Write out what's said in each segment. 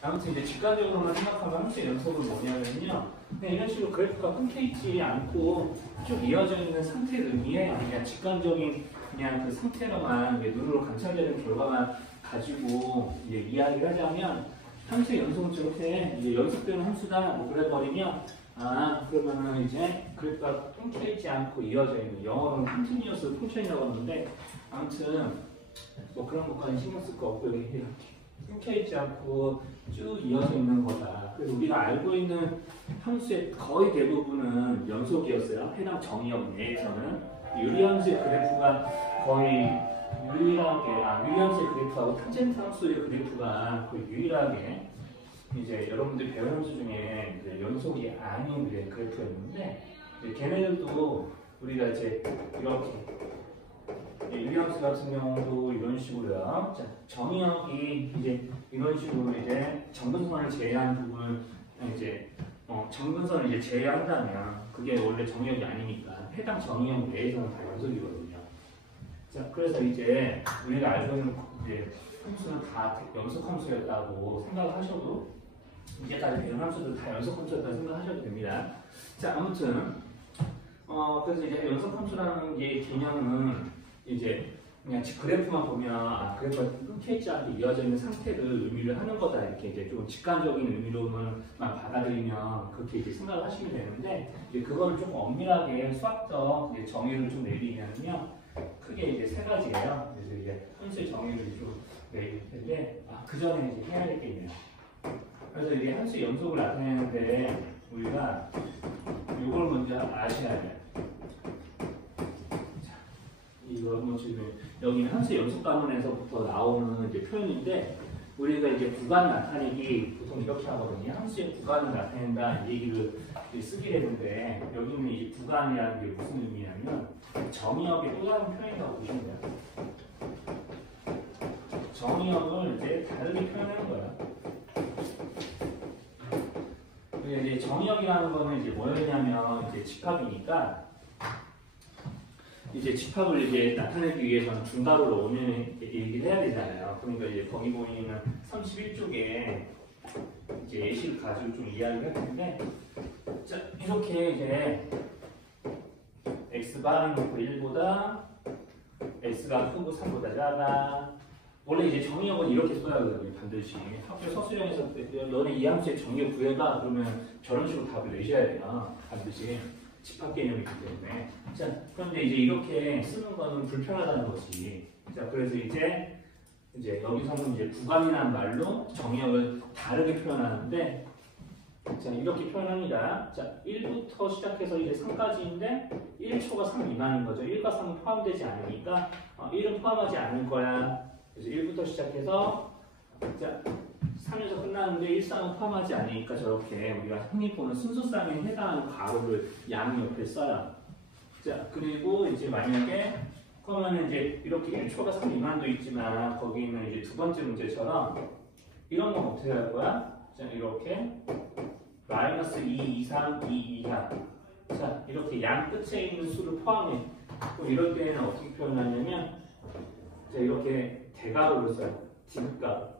아무튼 이제 직관적으로만 생각하면 함수의 연속은 뭐냐면요, 그냥 이런 식으로 그래프가 끊겨있지 않고 쭉 이어져 있는 상태를 의미해. 그냥 직관적인 그냥 그 상태로만 눈으로 관찰되는 결과만 가지고 이제 이야기를 하자면, 함수의 연속은 저렇게 이제 연속되는 함수다 뭐 그래버리면, 그러면은 이제 그래프가 끊겨있지 않고 이어져 있는, 영어로는 continuous function이라고 하는데, 아무튼 뭐 그런 것까지 신경 쓸 거 없고 이렇게 끊겨있지 않고 쭉 이어져 있는 거다. 그래서 우리가 알고 있는 함수의 거의 대부분은 연속이었어요. 해당 정의역 내에서는 유리함수의 그래프가 거의 유일하게, 유리함수의 그래프하고 탄젠트 함수의 그래프가 거의 유일하게 이제 여러분들이 배운 함수 중에 이제 연속이 아닌 그래프였는데, 이제 걔네들도 우리가 이제 이렇게 유리함수 같은 경우도 이런 식으로요. 자, 정의역이 이제 이런 식으로 이제 정근선을 제외한 부분을 이제 정근선을 이제 제외한다면 그게 원래 정의역이 아니니까 해당 정의역 내에서는 다 연속이거든요. 자, 그래서 이제 우리가 알고 있는 이제 함수는 다 연속 함수였다고 생각하셔도, 이제까지 배운 함수도 다 연속 함수였다고 생각하셔도 됩니다. 자, 아무튼 그래서 이제 연속 함수라는 게 개념은 이제 그냥 그래프만 보면 그래프가 끊겨있지 않게 이어져 있는 상태를 의미를 하는 거다, 이렇게 이제 좀 직관적인 의미로만 받아들이면 그렇게 이제 생각을 하시면 되는데, 이제 그거를 좀 엄밀하게 수학적 이제 정의를 좀 내리면요, 크게 이제 세 가지예요. 그래서 이제 함수의 정의를 좀 내릴 텐데, 그 전에 이제 해야 될 게 있네요. 그래서 이제 함수의 연속을 나타내는데 우리가 이걸 먼저 아셔야 돼요. 이거 지금 여기는 함수의 연속 관원에서부터 나오는 이제 표현인데, 우리가 이제 구간 나타내기 보통 이렇게 하거든요. 함수의 구간을 나타낸다 이 얘기를 쓰게 되는데, 여기는 이 구간이라는 게 무슨 의미냐면 정의역의 또 다른 표현이라고 보시면 돼요. 정의역을 이제 다르게 표현하는 거예요. 이제 정의역이라는 거는 이제 뭐였냐면 이제 집합이니까, 이제 집합을 이제 나타내기 위해서는 중괄호로 오면 얘기를 해야 되잖아요. 그러니까 이제 거기 보이는 31쪽에 이제 예시를 가지고 좀 이야기를 할 텐데, 자, 이렇게 이제 xbar을 놓고 1보다 x가 크고 3보다 작아. 원래 이제 정의역은 이렇게 써야 되거든요, 반드시. 학교 서술형에서 너네 이 함수의 정의역 구해봐 그러면 저런 식으로 답을 내셔야 돼요, 반드시. 집합 개념이기 때문에. 자, 그런데 이제 이렇게 쓰는 거는 불편하다는 것이. 자, 그래서 이제 여기서는 이제 구간이라는 말로 정의역을 다르게 표현하는데, 자, 이렇게 표현합니다. 자, 1부터 시작해서 이제 3까지인데 1초가 3 미만인 거죠. 1과 3은 포함되지 않으니까 1은 포함하지 않을 거야. 그래서 1부터 시작해서 자, 3에서 끝나는데 1, 3은 포함하지 않으니까 저렇게 우리가 흔히 보는 순수쌍에 해당하는 가로를 양 옆에 써요. 자, 그리고 이제 만약에 그러면 이제 이렇게 1초가 3 미만도 있지만 거기 있는 이제 두 번째 문제처럼 이런 건 어떻게 할 거야? 자, 이렇게 마이너스 2 이상 2 이하. 자, 이렇게 양 끝에 있는 수를 포함해. 그럼 이럴 때는 어떻게 표현하냐면, 자, 이렇게 대가로를 써요. 디귿가로.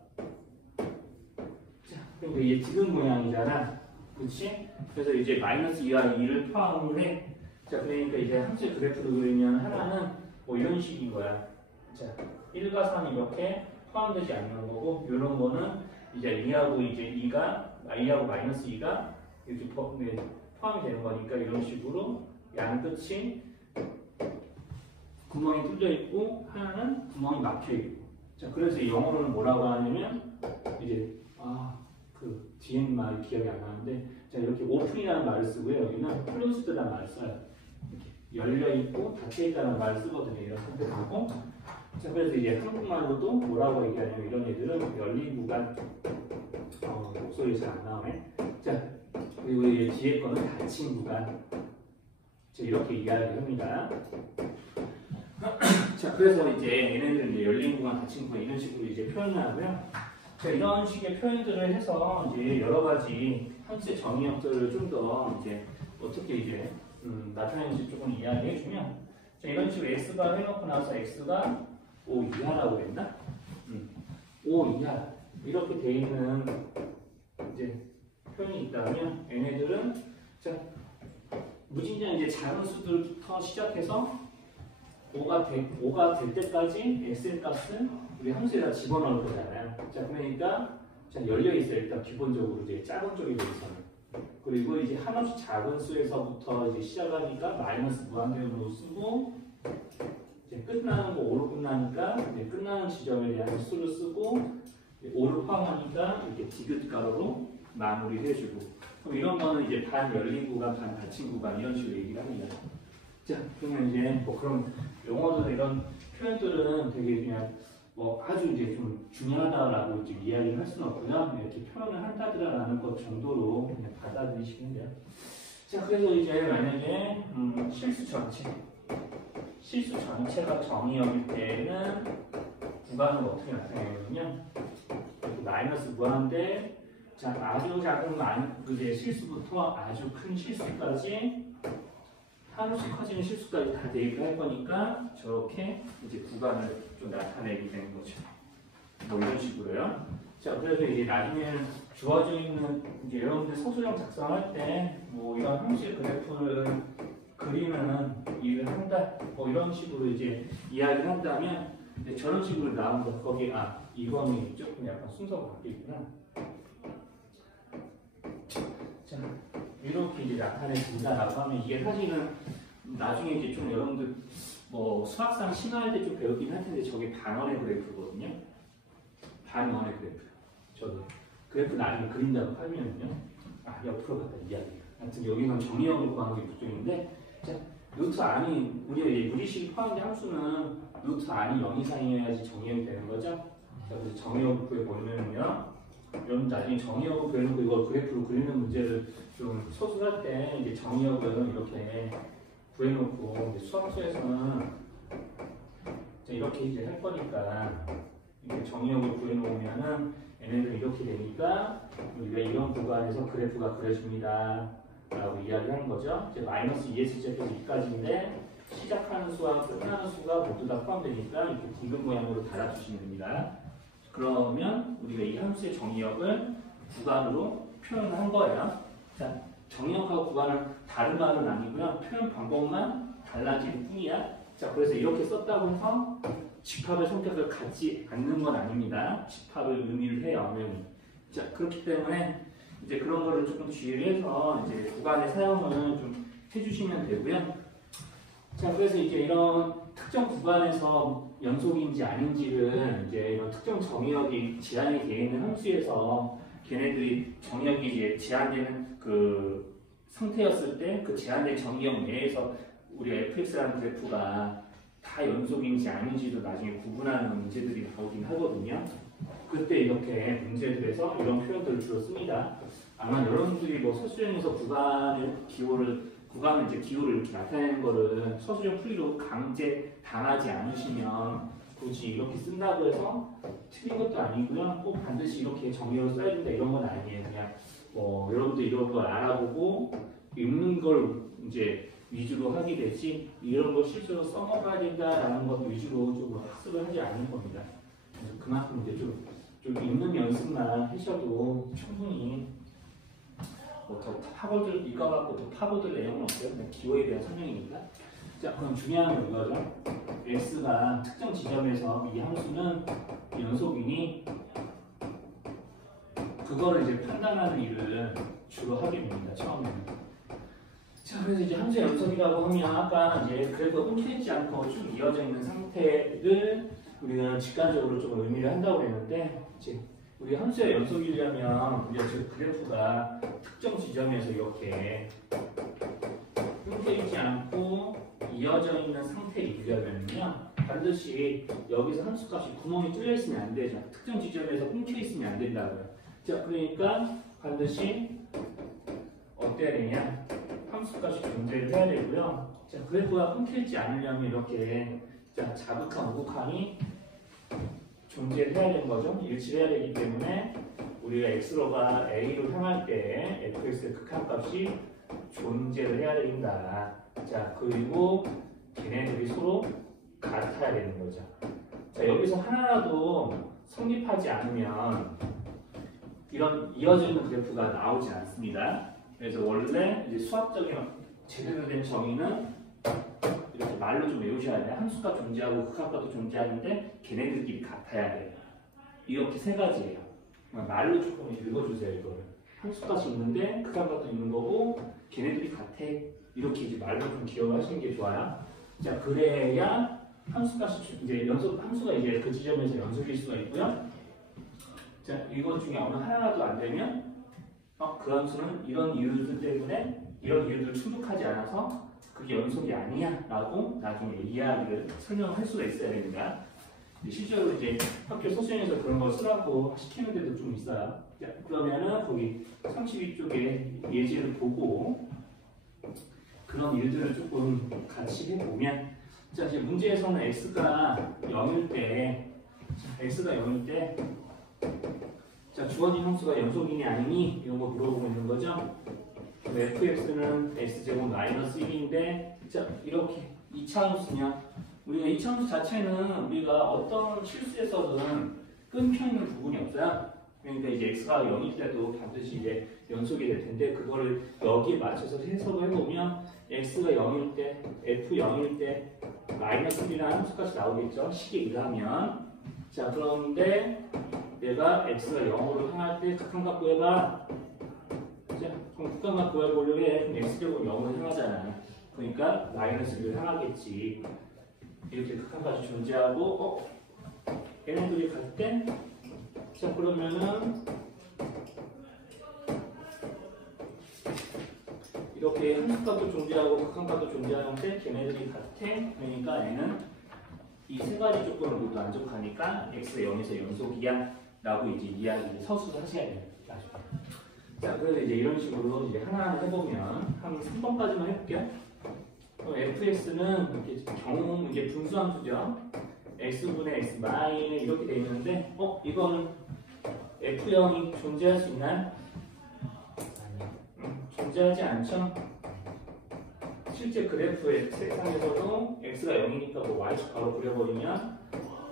그러니까 이게 지금 모양이잖아. 그렇지? 그래서 이제 마이너스 2와 2를 포함을 해. 자, 그러니까 이제 함수의 그래프를 그리면 하나는 뭐 이런 식인 거야. 자, 1과 3 이렇게 포함되지 않는 거고, 이런 거는 이제 2하고 이제 2하고 마이너스 2가 이렇게 포함이 되는 거니까 이런 식으로 양 끝이 구멍이 뚫려 있고 하나는 구멍이 막혀 있고. 자, 그래서 영어로는 뭐라고 하냐면 이제 그 뒤에 말이 기억이 안 나는데, 자, 이렇게 오픈이라는 말을 쓰고요. 여기는 클로즈드라는 말을 써요. 이렇게 열려 있고 닫혀 있다는 말을 쓰거든요. 이런 선택하고. 자, 그래서 이제 한국말로도 뭐라고 얘기하냐면 이런 애들은 열린 구간. 목소리 잘 안 나오네. 자, 그리고 이제 뒤에 거는 닫힌 구간. 자, 이렇게 이야기를 합니다. 자, 그래서 이제 얘네들은 이제 열린 구간, 닫힌 구간 이런 식으로 이제 표현을 하고요. 자, 이런 식의 표현들을 해서 이제 여러 가지 함수의 정의역들을 좀 더 이제 어떻게 이제 나타내는지 조금 이야기해주면, 자, 이런 식으로 x바 해놓고 나서 x가 5 이하라고 했나? 5 이하. 이렇게 돼 있는 이제 표현이 있다면 얘네들은 자 무진장 이제 작은 수들부터 시작해서 5가 될 때까지 x의 값은 우리 함수에다 집어넣을 거잖아요. 자 그러니까 자 열려 있어요. 일단 기본적으로 이제 작은 쪽에 대해서는. 그리고 이제 한없이 작은 수에서부터 이제 시작하니까 마이너스 무한대로 쓰고 이제 끝나는 거 5로 끝나니까 이제 끝나는 지점에 대한 수를 쓰고 5를 포함하니까 이렇게 디귿가로로 마무리해주고 그럼 이런 거는 이제 반 열린 구간, 반 닫힌 구간 이런 식으로 얘기를 합니다. 자 그러면 이제 뭐 그런 용어들 이런 표현들은 되게 그냥 뭐 아주 이제 좀 중요하다라고 이제 이야기를 할 수는 없고요. 이렇게 표현을 한다더라라는 것 정도로 그냥 받아들이시면 돼요. 자 그래서 이제 만약에 실수 전체가 정의역일 때는 구간은 어떻게 나타내냐면요. 마이너스 무한대 자 아주 작은 이제 실수부터 아주 큰 실수까지 한없이 커지는 실수까지 다 대입을 할 거니까 저렇게 이제 구간을 좀 나타내게 되는 거죠. 뭐 이런 식으로요. 자 그래서 이제 나중에는 주어져 있는 이제 여러분들 서술형 작성할 때 뭐 이런 형식 그래프를 그리면은 일을 한다 뭐 이런 식으로 이제 이야기를 한다면 이제 저런 식으로 나온 거 거기 이거는 조금 약간 순서가 바뀌구나. 자 이렇게 이제 나타내준다라고 하면 이게 사실은 나중에 이제 좀 여러분들 뭐 수학상 심화할 때 좀 배우긴 할 텐데 저게 반원의 그래프거든요. 반원의 그래프. 저도 그래프 나중에 그린다고 하면은요. 옆으로 갔다 이야기. 하여튼 여기는 정의역을 구하는 게 목적인데 자 루트 안이 우리가 유리식 포함된 함수는 루트 안이 0 이상이어야지 정의역이 되는 거죠. 자 그래서 정의역을 구해보면은요. 여러분 나중에 정의역을 구해놓고 이걸 그래프로 그리는 문제를 좀 서술할 때 이제 정의역을 이렇게 구해놓고 이제 수학서에서는 이렇게 이제 할 거니까 이렇게 정의역을 구해놓으면은 얘네들 이렇게 되니까 우리가 이런 구간에서 그래프가 그려집니다 라고 이야기하는 거죠. 이제 마이너스 2에서 시작해서 2까지인데 시작하는 수와 끝나는 수가 모두 다 포함되니까 이렇게 둥근 모양으로 달아주시면 됩니다. 그러면 우리가 이 함수의 정의역을 구간으로 표현을 한 거예요. 자, 정의역하고 구간은 다른 말은 아니고요. 표현 방법만 달라질 뿐이야. 자, 그래서 이렇게 썼다고 해서 집합의 성격을 갖지 않는 건 아닙니다. 집합을 의미를 해요. 자, 그렇기 때문에 이제 그런 거를 조금 주의를 해서 이제 구간의 사용을 좀 해주시면 되고요. 자, 그래서 이제 이런 특정 구간에서 연속인지 아닌지를 이제 이런 특정 정의역이 제한이 되어 있는 함수에서 걔네들이 정의역이 이제 제한되는 그 상태였을 때 그 제한된 정의역 내에서 우리가 fx라는 그래프가 다 연속인지 아닌지도 나중에 구분하는 문제들이 나오긴 하거든요. 그때 이렇게 문제들에서 이런 표현들을 주로 씁니다. 아마 여러분들이 뭐 서술형에서 구간을 이제 기호를 이렇게 나타내는 거를 서술형 풀이로 강제 당하지 않으시면 굳이 이렇게 쓴다고 해서 틀린 것도 아니고요. 꼭 반드시 이렇게 정의로 써야 된다 이런 건 아니에요. 그냥 뭐 여러분들 이런 걸 알아보고 읽는 걸 이제 위주로 하게 되지 이런 걸 실제로 써먹어야 된다라는 것 위주로 좀 학습을 하지 않는 겁니다. 그래서 그만큼 이제 좀 읽는 연습만 하셔도 충분히 뭐 더 파고들 이거 갖고 더 파고들 내용은 없어요. 그냥 기호에 대한 설명이니까. 자, 그럼 중요한 건 이거죠. x가 특정 지점에서 이 함수는 연속이니 그거를 이제 판단하는 일을 주로 하게 됩니다. 처음에는. 자, 그래서 이제 함수의 연속이라고 하면 아까 이제 그래프가 끊기지 않고 쭉 이어져 있는 상태를 우리가 직관적으로 좀 의미를 한다고 했는데 이제 우리 함수의 연속이려면 우리가 지금 그래프가 특정 지점에서 이렇게 끊기지 않고 이어져 있는 상태이려면요 반드시 여기서 함수값이 구멍이 뚫려 있으면 안 되죠. 특정 지점에서 끊겨 있으면 안 된다고요. 자, 그러니까 반드시 어때야 되냐? 함수값이 존재를 해야 되고요. 자, 그래프가 끊기지 않으려면 이렇게 자, 자극한 우극함이 존재를 해야 되는 거죠. 일치해야 되기 때문에 우리가 x로가 a로 향할 때 fx의 극한값이 존재를 해야 된다. 자, 그리고 걔네들이 서로 같아야 되는 거죠. 자, 여기서 여기서 하나라도 성립하지 않으면 이런 이어져 있는 그래프가 나오지 않습니다. 그래서 원래 이제 수학적인 제대로 된 정의는 이렇게 말로 좀 외우셔야 돼요. 함수가 존재하고 극한값도 존재하는데 걔네들끼리 같아야 돼요. 이렇게 세 가지예요. 말로 조금 읽어주세요. 이거를. 함수값이 있는데 극한값도 있는 거고 걔네들이 같아. 이렇게 이제 말로 좀 기억하시는 게 좋아요. 자, 그래야 함수값이 이제 함수가 이제 그 지점에서 연속일 수가 있고요. 자, 이것 중에 어느 하나라도 안 되면 그 함수는 이런 이유들 때문에 이런 이유들을 충족하지 않아서 그게 연속이 아니야 라고 나중에 이야기를 설명할 수가 있어야 됩니다. 실제로 이제 학교 소수행에서 그런 걸 쓰라고 시키는 데도 좀 있어요. 자, 그러면은 거기 32쪽에 예제를 보고 그런 일들을 조금 같이 해보면, 자, 이제 문제에서는 x가 0일 때, 자, 주어진 함수가 연속이니 아니니 이런 거 물어보고 있는 거죠. fx는 x제곱 마이너스 1인데, 자, 이렇게 2차 함수냐? 우리가 2차 함수 자체는 우리가 어떤 실수에서든 끊겨있는 부분이 없어요. 그러니까 이제 x가 0일 때도 반드시 이제 연속이 될 텐데, 그거를 여기에 맞춰서 해석을 해보면 x가 0일 때, f 0일 때 마이너스 1이라는 함수값이 나오겠죠. 식에 의하면. 자, 그런데 내가 x가 0으로 향할 때 극한값 구해봐. 자, 그럼 극한값 구해보려고 해. 그럼 x제곱 0으로 향하잖아. 그러니까 마이너스 1을 향하겠지. 이렇게 극한값이 존재하고, 얘네들이 같을 때, 자, 그러면은 이렇게 함수값도 존재하고 극한값도 존재하는데 걔네들이 같아. 그러니까 얘는 이 세 가지 조건을 모두 만족하니까 x가 0에서 연속이야 라고 이제 이야기를 서술을 하셔야 돼요. 자, 그래서 이제 이런 식으로 이제 하나하나 해보면 한 3번까지만 해볼게요. fx는 이렇게 경우 이제 분수함수죠. x분의 x 마이너스 이렇게 돼 있는데, 이거는 f0이 존재할 수 있나요? 존재하지 않죠? 실제 그래프의 색상에서도 x가 0이니까 뭐 y축 바로 그려버리면,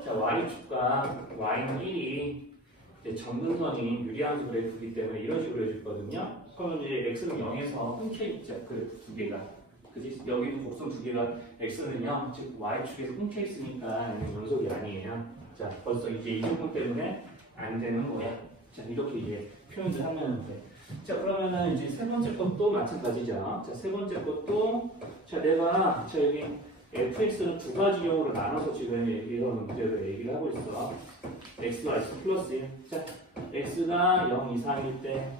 자, y축과 y는 1이 정근선이 유리함수 그래프이기 때문에 이런 식으로 해줬거든요. 그러면 이제 x는 0에서 끊겨있죠. 그래프 두 개가. 그치? 여기도 곡선 두 개가 x는요, 즉 y축에서 끊겨있으니까 연속이 아니에요. 자, 벌써 이제 이 부분 때문에 안 되는 거야. 자, 이렇게 이제 표현을 하면 돼. 자, 그러면은 이제 세 번째 것도 마찬가지죠. 자, 세 번째 것도, 자, 내가, 자, 여기 fx는 두 가지형으로 나눠서 지금 이런 문제를 얘기를 하고 있어. x와 x 플러스 1. 자, x가 0 이상일 때,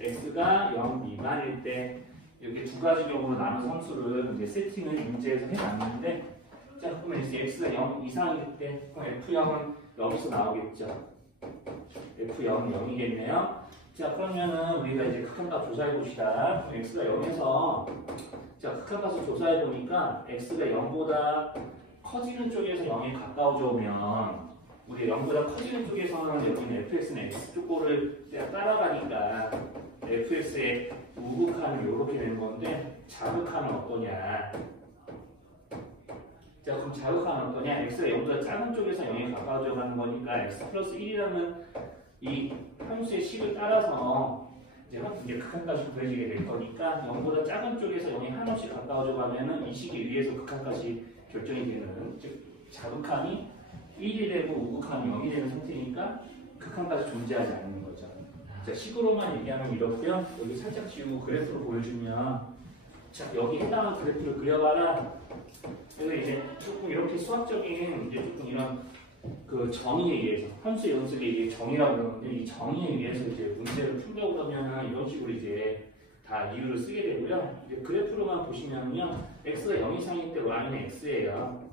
x가 0 미만일 때, 이렇게 두 가지형으로 나눠서 함수를 이제 세팅을 문제에서 해놨는데, 자, 그러면 이제 x가 0 이상일 때, 그럼 f0은 여기서 나오겠죠. f0은 0이겠네요. 자, 그러면은 우리가 이제 극한값 조사해 봅시다. x가 0에서, 자, 극한값을 조사해 보니까 x가 0보다 커지는 쪽에서 0에 가까워져 오면, 우리 0보다 커지는 쪽에서는 여기는 fx는 x 쪽을 따라가니까 fx의 우극한은 이렇게 되는 건데, 자극한은 어떠냐? 자, 그럼 자극한은 어떠냐? x가 0보다 작은 쪽에서 0에 가까워져 가는 거니까 x 플러스 1이라는 이 함수의 식을 따라서 이제 극한값이 구해지게 될 거니까 0보다 작은 쪽에서 0이 한없이 가까워져 가면은 이 식에 의해서 극한값이 결정이 되는, 즉 자극한이 1이 되고 우극한이 0이 되는 상태니까 극한값이 존재하지 않는 거죠. 자, 식으로만 얘기하면 이렇고요. 여기 살짝 지우고 그래프로 보여주면, 자, 여기 해당하는 그래프를 그려봐라. 그래서 이제 조금 이렇게 수학적인 이제 조금 이런 그 정의에 의해서, 함수의 연속에 의해 정의라고 그러는데, 이 정의에 의해서 이제 문제를 풀려고 그러면 이런 식으로 이제 다 이유를 쓰게 되고요. 이제 그래프로만 보시면요, x가 0 이상일 때 y는 x예요.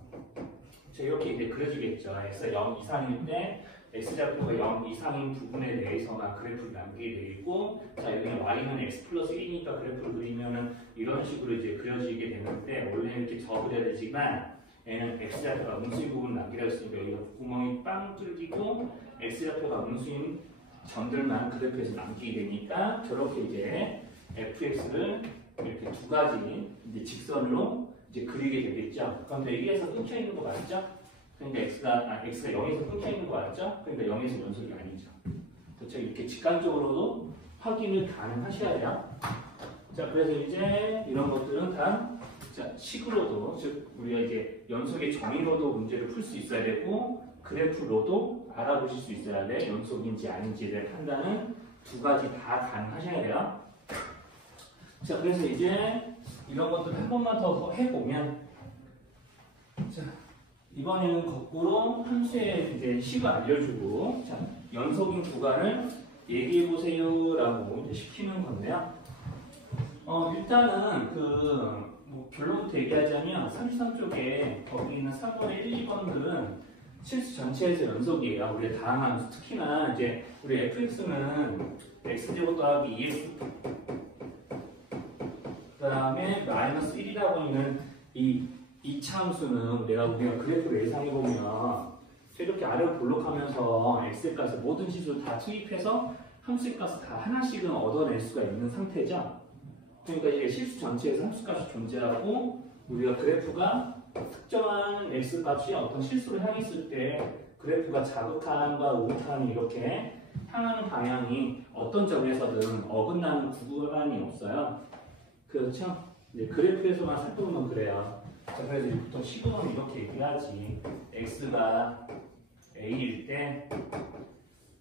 자, 이렇게 이제 그려지겠죠. x가 0 이상일 때 x좌표가 0 이상인 부분에 대해서만 그래프를 남기게 되어 있고, 자, 여기는 y는 x 플러스 1이니까 그래프를 그리면은 이런 식으로 이제 그려지게 되는데, 원래 이렇게 적으려야 되지만 얘는 x좌표가 음수인 부분을 남기라 했으니까 여기가 구멍이 빵 뚫리고 x좌표가 음수인 점들만 그래프에서 남기게 되니까 저렇게 이제 fx를 이렇게 두 가지 이제 직선으로 이제 그리게 되겠죠. 그런데 여기에서 끊겨 있는 거 맞죠? 그러니까 x가 0에서 끊겨 있는 거 맞죠? 그러니까 0에서 연속이 아니죠. 그렇죠? 이렇게 직관적으로도 확인을 가능하셔야 돼요. 자, 그래서 이제 이런 것들은 다 자, 식으로도, 즉 우리가 이제 연속의 정의로도 문제를 풀 수 있어야 되고 그래프로도 알아보실 수 있어야 돼. 연속인지 아닌지에 대한 판단은 두 가지 다 가능하셔야 돼요. 자, 그래서 이제 이런 것들 한 번만 더 해보면, 자, 이번에는 거꾸로 함수의 이제 식을 알려주고, 자, 연속인 구간을 얘기해보세요라고 이제 시키는 건데요. 일단은 뭐 결론부터 얘기하자면 33쪽에 거기 있는 3번의 1, 2번들은 실수 전체에서 연속이에요. 우리 다음 함수 특히나 이제 우리 fx는 x제곱 더하기 2x 그 다음에 마이너스 1이라고 있는 이 2차 함수는 우리가 그래프를 예상해보면 이렇게 아래로 볼록하면서 x의 값을 모든 실수 다 투입해서 함수의 값을 다 하나씩은 얻어낼 수가 있는 상태죠. 그러니까 이게 실수 전체에서 함수값이 존재하고 우리가 그래프가 특정한 x값이 어떤 실수를 향했을 때 그래프가 자극함과 우극함이 이렇게 향하는 방향이 어떤 점에서든 어긋나는 구간이 없어요. 그렇죠? 이제 그래프에서만 살펴보면 그래요. 자, 그래서 이제부터 식으로는 이렇게 얘기하지. x가 a일 때,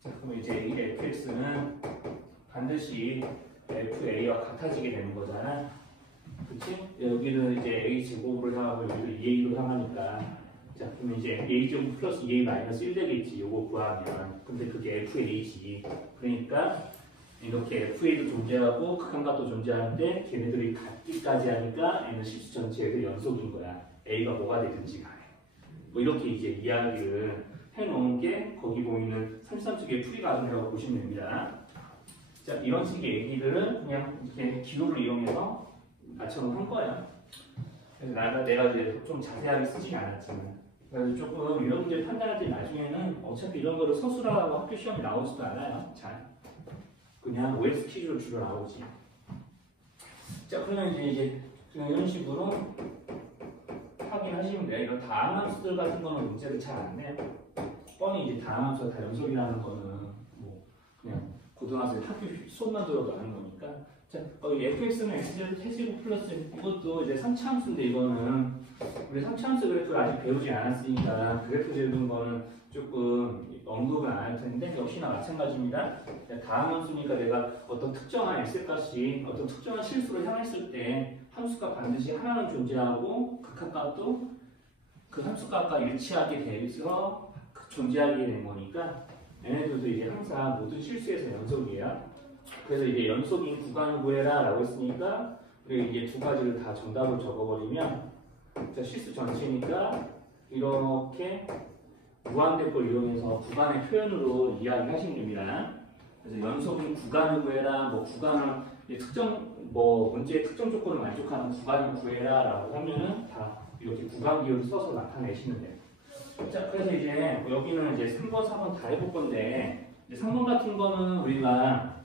자, 그럼 이제 이 fx는 반드시 FA와 같아지게 되는 거잖아. 그치? 여기는 이제 A 제곱으로 향하고 여기도 2A로 향하니까. 자, 그러면 이제 A 제곱 플러스 2A 마이너스 1 되겠지. 요거 구하면. 근데 그게 FA지. 그러니까 이렇게 FA도 존재하고 극한값도 존재하는데 걔네들이 같기까지 하니까 얘는 실수 전체에서 연속인 거야. A가 뭐가 되든지 간에. 뭐 이렇게 이제 이야기를 해놓은 게 거기 보이는 33쪽의 풀이 과정이라고 보시면 됩니다. 자, 이런 식의 얘기들은 그냥 이렇게 기호를 이용해서 맞춰놓은 거예요. 그래서 내가 이제 좀 자세하게 쓰진 않았지만. 그래서 조금 이런 문제 판단할 때 나중에는 어차피 이런 거를 서술하고 학교 시험에 나오지도 않아요. 잘. 그냥 OS 퀴즈로 주로 나오지. 자, 그러면 이제 이런 식으로 확인하시면 돼요. 이런 다항 함수들 같은 거는 문제를 잘 안 내요. 뻔히 이제 다항 함수가 다 연속이라는 거는 뭐 그냥 고등학생 학교 수업만 들어도 아는 거니까. 자, fx는 x제곱 세제곱 플러스 이것도 이제 3차 함수인데 이거는 우리 3차 함수 그래프를 아직 배우지 않았으니까 그래프 재는 거는 조금 언급은 안 할 텐데 역시나 마찬가지입니다. 다음 함수니까 내가 어떤 특정한 x값이 어떤 특정한 실수를 향했을 때 함수값 반드시 하나는 존재하고 극한값도 그 함수값과 일치하게 돼서 존재하게 된 거니까 얘네들도 이제 항상 모든 실수에서 연속이에요. 그래서 이제 연속인 구간을 구해라 라고 했으니까 우리 이제 두 가지를 다 정답을 적어버리면 자, 실수 전체니까 이렇게 무한대꼴 이용해서 구간의 표현으로 이야기하시면 됩니다. 그래서 연속인 구간을 구해라, 뭐 구간을 특정 뭐 문제의 특정 조건을 만족하는 구간을 구해라 라고 하면은 다 이렇게 구간 기호를 써서 나타내시면 돼요. 자, 그래서 이제 여기는 이제 3번, 4번 다 해볼 건데 이제 3번 같은 거는 우리가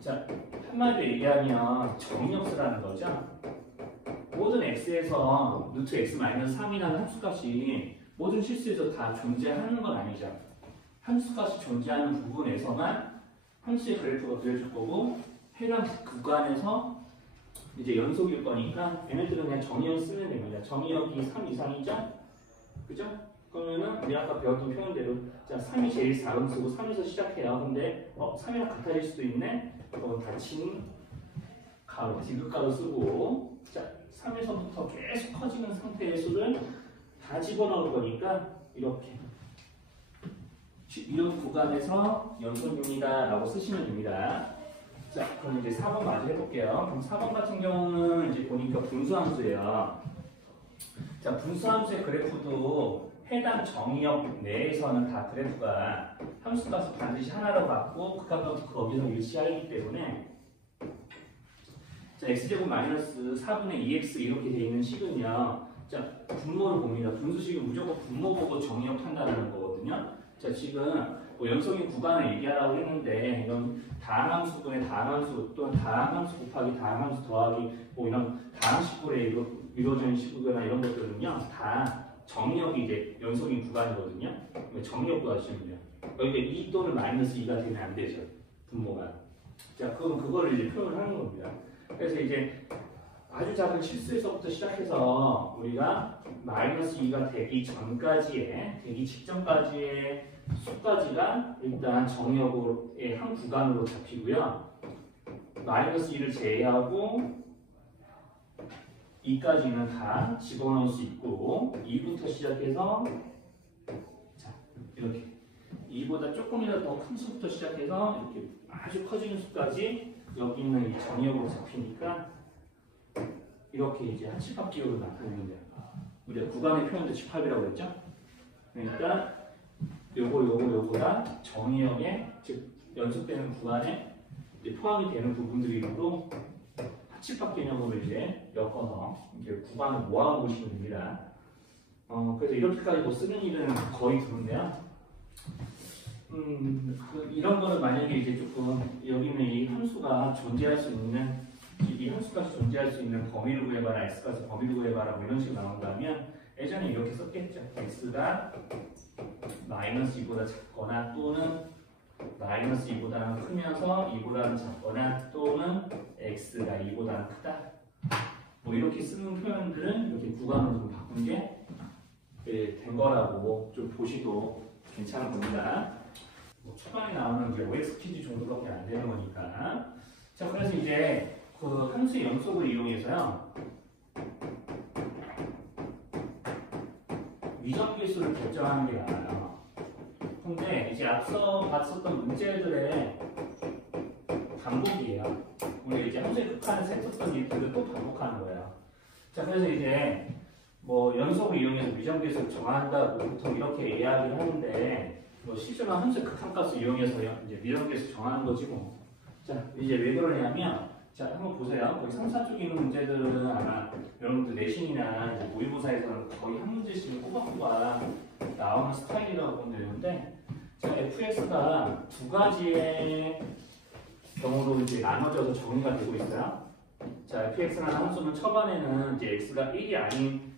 자, 한마디로 얘기하면 정의역수라는 거죠. 모든 x에서 루트 x-3이라는 함수값이 모든 실수에서 다 존재하는 건 아니죠. 함수값이 존재하는 부분에서만 함수의 그래프가 그려질 거고 해당 구간에서 이제 연속일 거니까 얘네들은 그냥 정의역 쓰면 됩니다. 정의역이 3 이상이죠? 그죠? 그러면은 우리 아까 배웠던 표현대로 자, 3이 제일 작은 수고 3에서 시작해요. 근데 3이랑 같아질 수도 있네? 그럼 닫힌 가로, 디귿가로 쓰고 자, 3에서부터 계속 커지는 상태의 수를 다 집어넣을 거니까 이렇게 이런 구간에서 연속입니다 라고 쓰시면 됩니다. 자, 그럼 이제 4번 마저 해볼게요. 그럼 4번 같은 경우는 이제 보니까 분수함수예요. 자, 분수함수의 그래프도 해당 정의역 내에서는 다 그래프가 함수값을 반드시 하나로 받고 극한값도 거기서 일치하기 때문에 자, x제곱 마이너스 4분의 2x 이렇게 되어 있는 식은요. 자, 분모를 봅니다. 분수식은 무조건 분모 보고 정의역 판단하는 거거든요. 자, 지금 뭐 연속인 구간을 얘기하라고 했는데 이런 다항함수분의 다항함수 또는 다항함수 곱하기 다항함수 더하기 뭐 이런 다항식으로 이루어지는 식이거나 이런 것들은요 다 정력이 이제 연속인 구간이거든요. 정력 구하시면 돼요. 여기가 2 또는 마이너스 2가 되면 안 되죠. 분모가. 자, 그럼 그거를 이제 표현하는 겁니다. 그래서 이제 아주 작은 실수에서부터 시작해서 우리가 마이너스 2가 되기 전까지의, 되기 직전까지의 수까지가 일단 정력의 한 구간으로 잡히고요. 마이너스 2를 제외하고 2까지는 다 집어넣을 수 있고 2부터 시작해서 자, 이렇게 2보다 조금이라도 더 큰 수부터 시작해서 이렇게 아주 커지는 수까지 여기 있는 이 정역으로 잡히니까 이렇게 이제 한치밥 기호로 나타내는 거예요. 우리가 구간의 표현도 집합이라고 했죠? 그러니까 요거가 정역에 즉 연속되는 구간에 이제 포함이 되는 부분들이므로 합집합 개념으로 이제 엮어서 이제 구간을 모아보시면 됩니다. 그래서 이렇게까지 뭐 쓰는 일은 거의 드문데요. 이런 거는 만약에 이제 조금 여기는 이 함수가 존재할 수 있는 이 함수까지 존재할 수 있는 범위를 구해봐라, x까지 범위를 구해봐라 뭐 이런 식으로 나온다면 예전에 이렇게 썼겠죠. x가 마이너스 2보다 작거나 또는 마이너스 2보다는 크면서 2보다는 작거나 또는 x가 2보다는 크다. 뭐 이렇게 쓰는 표현들은 이렇게 구간으로 좀 바꾼 게 된 거라고 좀 보시도 괜찮은 겁니다. 뭐 초반에 나오는 게 OX 퀴즈 정도밖에 안 되는 거니까. 자, 그래서 이제 그 함수의 연속을 이용해서요. 위정계수를 결정하는 게 나아요. 근데 이제 앞서 봤었던 문제들의 반복이에요. 우리 이제 함수의 극한에서 했었던 일들을 또 반복하는 거예요. 자, 그래서 이제 뭐 연속을 이용해서 위정계수를 정한다고 보통 이렇게 이야기를 하는데 뭐 실제로 함수의 극한값을 이용해서 이제 위정계수 정하는 거지 뭐. 자, 이제 왜 그러냐면 자, 한번 보세요. 거기 3, 4쪽에 있는 문제들은 아마 여러분들 내신이나 이제 모의고사에서는 거의 한 문제씩 꼬박꼬박 나오는 스타일이라고 보면 되는데 자, fx가 두 가지의 경우로 이제 나눠져서 정의가 되고 있어요. 자, fx라는 함수는 초반에는 이제 x가 1이 아닌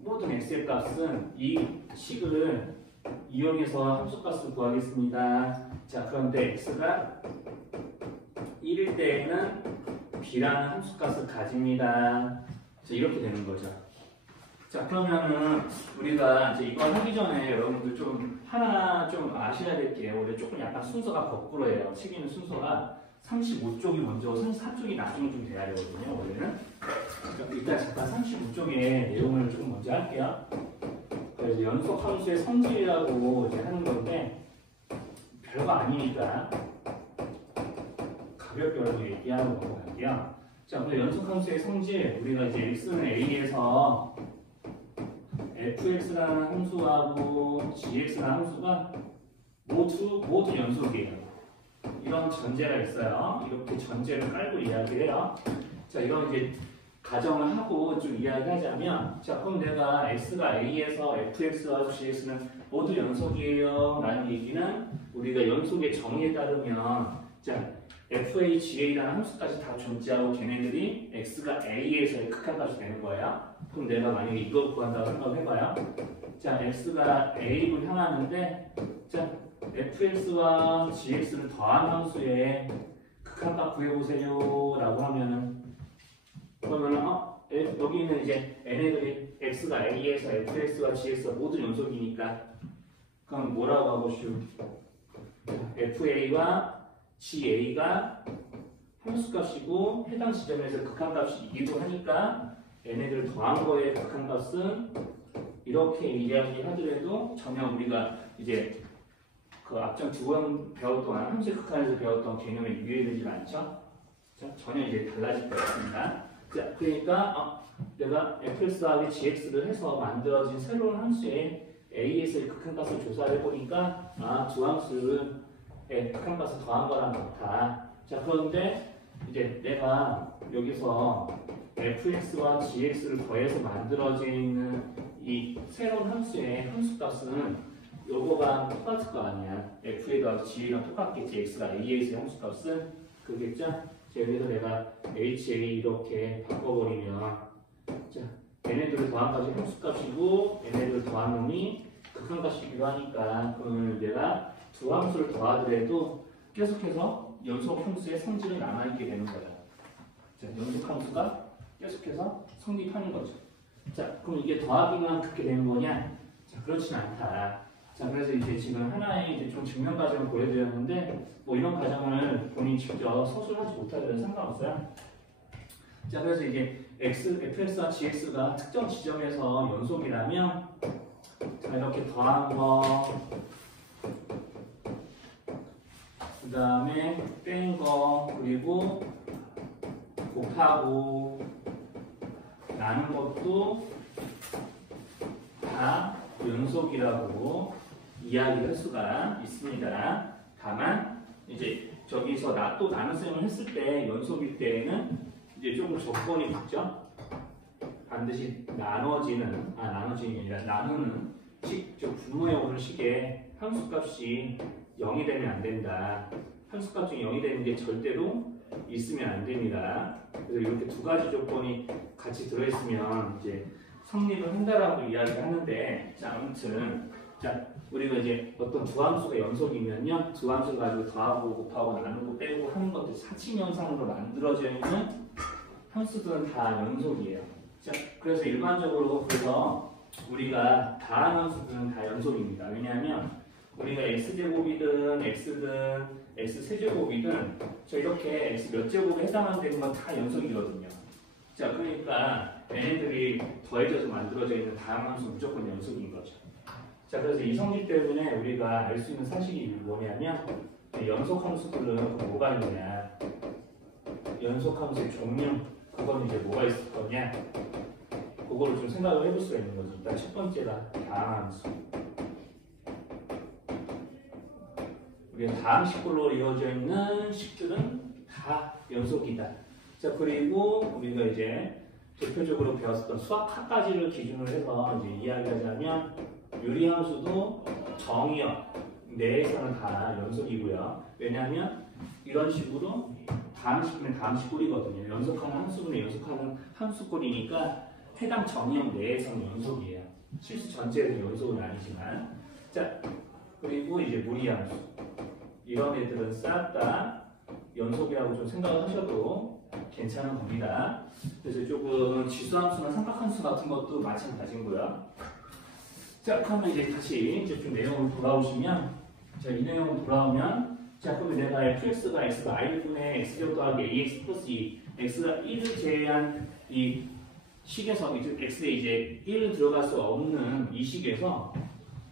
모든 x의 값은 이 식을 이용해서 함수값을 구하겠습니다. 자, 그런데 x가 1일 때에는 b라는 함수값을 가집니다. 자, 이렇게 되는 거죠. 자, 그러면은 우리가 이제 이거 하기 전에 여러분들 좀 하나 좀 아셔야 될 게 원래 조금 약간 순서가 거꾸로예요. 책 있는 순서가 35쪽이 먼저 34쪽이 나중에 좀 돼야 되거든요. 원래는. 일단 잠깐 35쪽의 내용을 조금 먼저 할게요. 그래서 연속 함수의 성질이라고 이제 하는 건데 별거 아니니까 가볍게 얘기하는 거 갈게요. 자, 근데 연속 함수의 성질 우리가 이제 x는 a에서 fx라는 함수하고 gx라는 함수가 모두 연속이에요. 이런 전제가 있어요. 이렇게 전제를 깔고 이야기해요. 자, 이런 이제 가정을 하고 좀 이야기하자면, 자, 그럼 내가 x가 a에서 fx와 gx는 모두 연속이에요. 라는 얘기는 우리가 연속의 정의에 따르면, 자, FHA라는 함수까지 다 존재하고 걔네들이 x가 a에서의 극한값이 되는 거예요. 그럼 내가 만약에 이걸 구한다고 생각해봐요. 자, x가 a를 향하는데 자, fx와 gx를 더한 함수의 극한값 구해보세요 라고 하면은 그러면은 여기 있는 이제 얘네들이 x가 a에서 fx와 gx가 모두 연속이니까 그럼 뭐라고 하고쇼? fa와 GA가 함수값이고 해당 지점에서 극한값이기도 하니까 얘네들 더한 거의 극한값은 이렇게 이야기하더라도 전혀 우리가 이제 그 앞전 두 번 배웠던 함수의 극한에서 배웠던 개념에 유의되지 않죠? 자, 전혀 이제 달라질 것 같습니다. 자, 그러니까 내가 fx하고 gx를 해서 만들어진 새로운 함수의 a에서의 극한값을 조사해 보니까 두 함수를 극한값을 더한 거랑 같아. 자, 그런데 이제 내가 여기서 fx와 gx를 더해서 만들어지는 이 새로운 함수의 함수값은 요거가 똑같을 거 아니야. f에 더해서 g랑 똑같겠지. x가 a에서의 함수값은 그겠죠? 자, 여기서 내가 ha 이렇게 바꿔버리면 자, 얘네들을 더한 값이 함수값이고 얘네들을 더한 놈이 극한값이기도 하니까 그러면 내가 두 함수를 더하더라도 계속해서 연속 함수의 성질은 남아있게 되는 거야. 자, 연속 함수가 계속해서 성립하는 거죠. 자, 그럼 이게 더하기만 그렇게 되는 거냐? 자, 그렇진 않다. 자, 그래서 이제 지금 하나의 이제 좀 증명 과정을 보여드렸는데, 뭐 이런 과정을 본인이 직접 서술하지 못하더라도 상관없어요. 자, 그래서 이제 fx와 gx가 특정 지점에서 연속이라면, 자, 이렇게 더한 거, 그 다음에 뺀 거, 그리고 곱하고 나눈 것도 다 연속이라고 이야기할 수가 있습니다. 다만 이제 저기서 또 나눗셈을 했을 때 연속일 때에는 이제 조금 조건이 붙죠. 반드시 나눠지는 게 아니라 나누는 식, 즉 분모에 오는 식의 함수값이 0이 되면 안 된다. 함수값 중에 0이 되는 게 절대로 있으면 안 됩니다. 그래서 이렇게 두 가지 조건이 같이 들어있으면 이제 성립을 한다라고 이야기를 하는데, 자, 아무튼, 자, 우리가 이제 어떤 두 함수가 연속이면요, 두 함수 가지고 더하고 곱하고 나누고 빼고 하는 것들 사칙현상으로 만들어져 있는 함수들은 다 연속이에요. 자, 그래서 일반적으로 그래서 우리가 다한 함수들은 다 연속입니다. 왜냐하면 우리가 x제곱이든 x든 x세제곱이든 저 이렇게 x 몇 제곱에 해당하는 건 다 연속이거든요. 자, 그러니까 얘네들이 더해져서 만들어져 있는 다음 함수 무조건 연속인 거죠. 자, 그래서 이 성질 때문에 우리가 알 수 있는 사실이 뭐냐면 연속 함수들은 뭐가 있느냐, 연속 함수의 종류, 그건 이제 뭐가 있을 거냐, 그거를 좀 생각을 해볼 수가 있는 거죠. 일단 첫 번째가 다항 함수. 우리가 다항식으로 이루어져 있는 식들은 다 연속이다. 자, 그리고 우리가 이제 대표적으로 배웠었던 수학학까지를 기준으로 해서 이제 이야기하자면 유리함수도 정의역 내에서는 다 연속이고요. 왜냐하면 이런 식으로 다항식이면 다항식꼴이거든요. 연속하는 함수분의 연속하는 함수꼴이니까 해당 정의역 내에서는 연속이에요. 실수 전체에서 연속은 아니지만. 자, 그리고 이제 무리함수. 이런 애들은 싹 다 연속이라고 좀 생각을 하셔도 괜찮은 겁니다. 그래서 조금 지수함수나 삼각함수 같은 것도 마찬가지고요. 자, 그러면 이제 다시 이제 좀 내용을 돌아오시면, 자, 이 내용을 돌아오면, 자, 그러면 내가 fx가 x가 i분의 x제곱 더하기 ax 플러스 2, x가 1을 제외한 이 식에서, x에 이제 1을 들어갈 수 없는 이 식에서,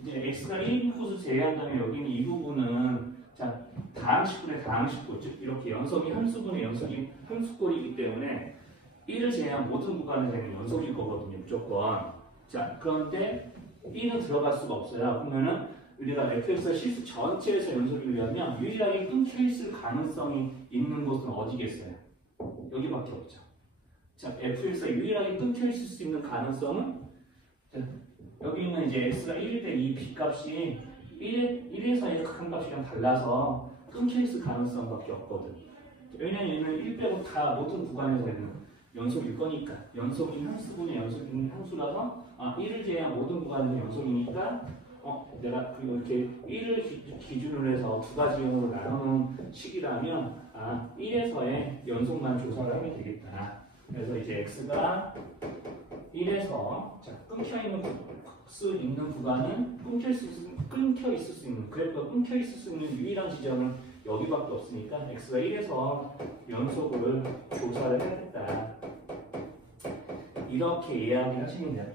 이제 x가 1부분을 제외한다면 여기는 이 부분은, 자, 다항식분의 다항식꼴, 즉 이렇게 연속이 함수분의 연속이 함수꼴이기 때문에 1을 제외한 모든 구간에서는 연속일 거거든요, 무조건. 자, 그런데 1은 들어갈 수가 없어요. 그러면은 우리가 fx의 실수 전체에서 연속이려면 유일하게 끊겨있을 가능성이 있는 곳은 어디겠어요? 여기밖에 없죠. 자, fx가 유일하게 끊겨있을 수 있는 가능성은, 자, 여기 있는 이제 x가 1일 때 이 b값이 1에서의 극한값이랑 달라서 끊겨있을 가능성밖에 없거든. 왜냐면 얘는 1 빼고 다 모든 구간에서는 연속일 거니까. 연속인 함수분의 연속인 함수라서 1을 제외한 모든 구간은 연속이니까 내가 이렇게 1을 기준으로 해서 두 가지 형으로 나누는 식이라면 1에서의 연속만 조사를 하면 되겠다. 그래서 이제 x가 1에서 끊겨 있는 구간은 끊겨 있을 수 있는, 그래프가 끊겨 있을 수 있는 유일한 지점은 여기밖에 없으니까 x가 1에서 연속을 조사를 해야겠다. 이렇게 이야기하시면 돼요.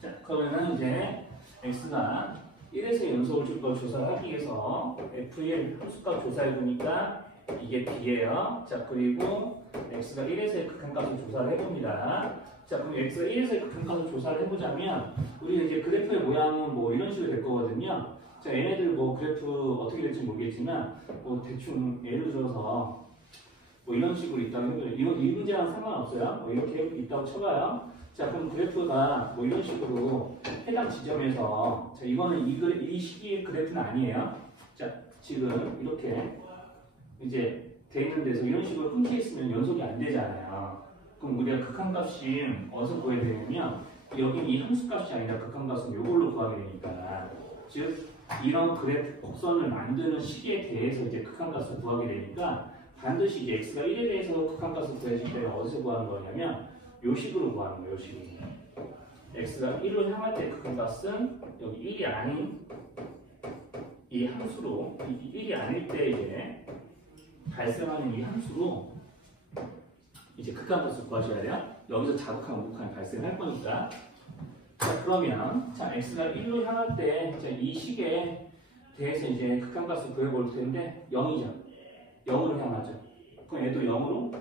자, 그러면은 이제 x가 1에서 연속을 조사를 하기 위해서 f1 함수값 조사해 보니까 이게 b예요. 자, 그리고 x가 1에서의 극한값을 조사를 해봅니다. 자, 그럼 x가 1에서의 극한값을 조사를 해보자면 우리 이제 그래프의 모양은 뭐 이런 식으로 될 거거든요. 자, 얘네들 뭐 그래프 어떻게 될지 모르겠지만 뭐 대충 예를 들어서 뭐 이런 식으로 있다고 해요. 이 문제랑 상관없어요. 뭐 이렇게 있다고 쳐봐요. 자, 그럼 그래프가 뭐 이런 식으로 해당 지점에서, 자, 이거는 이 시기의 그래프는 아니에요. 자, 지금 이렇게 이제 돼 있는 데서 이런 식으로 끊겨 있으면 연속이 안 되잖아요. 그럼 우리가 극한값이 어디서 구해야 되냐면 여기 이 함수값이 아니라 극한값은 이걸로 구하게 되니까, 즉 이런 그래프 곡선을 만드는 식에 대해서 이제 극한값을 구하게 되니까 반드시 이제 x가 1에 대해서 극한값을 구해줄 때는 어디서 구하는 거냐면 요 식으로 구하는 거예요. 요 식으로. x가 1로 향할 때 극한값은 여기 1이 아닌 이 함수로, 1이 아닐 때 이제 발생하는 이 함수로 이제 극한값을 구하셔야 돼요. 여기서 자극한 우극한이 발생할 거니까. 자, 그러면 자 x가 1로 향할 때 이 식에 대해서 이제 극한값을 구해볼 텐데 0이죠. 0으로 향하죠. 그럼 얘도 0으로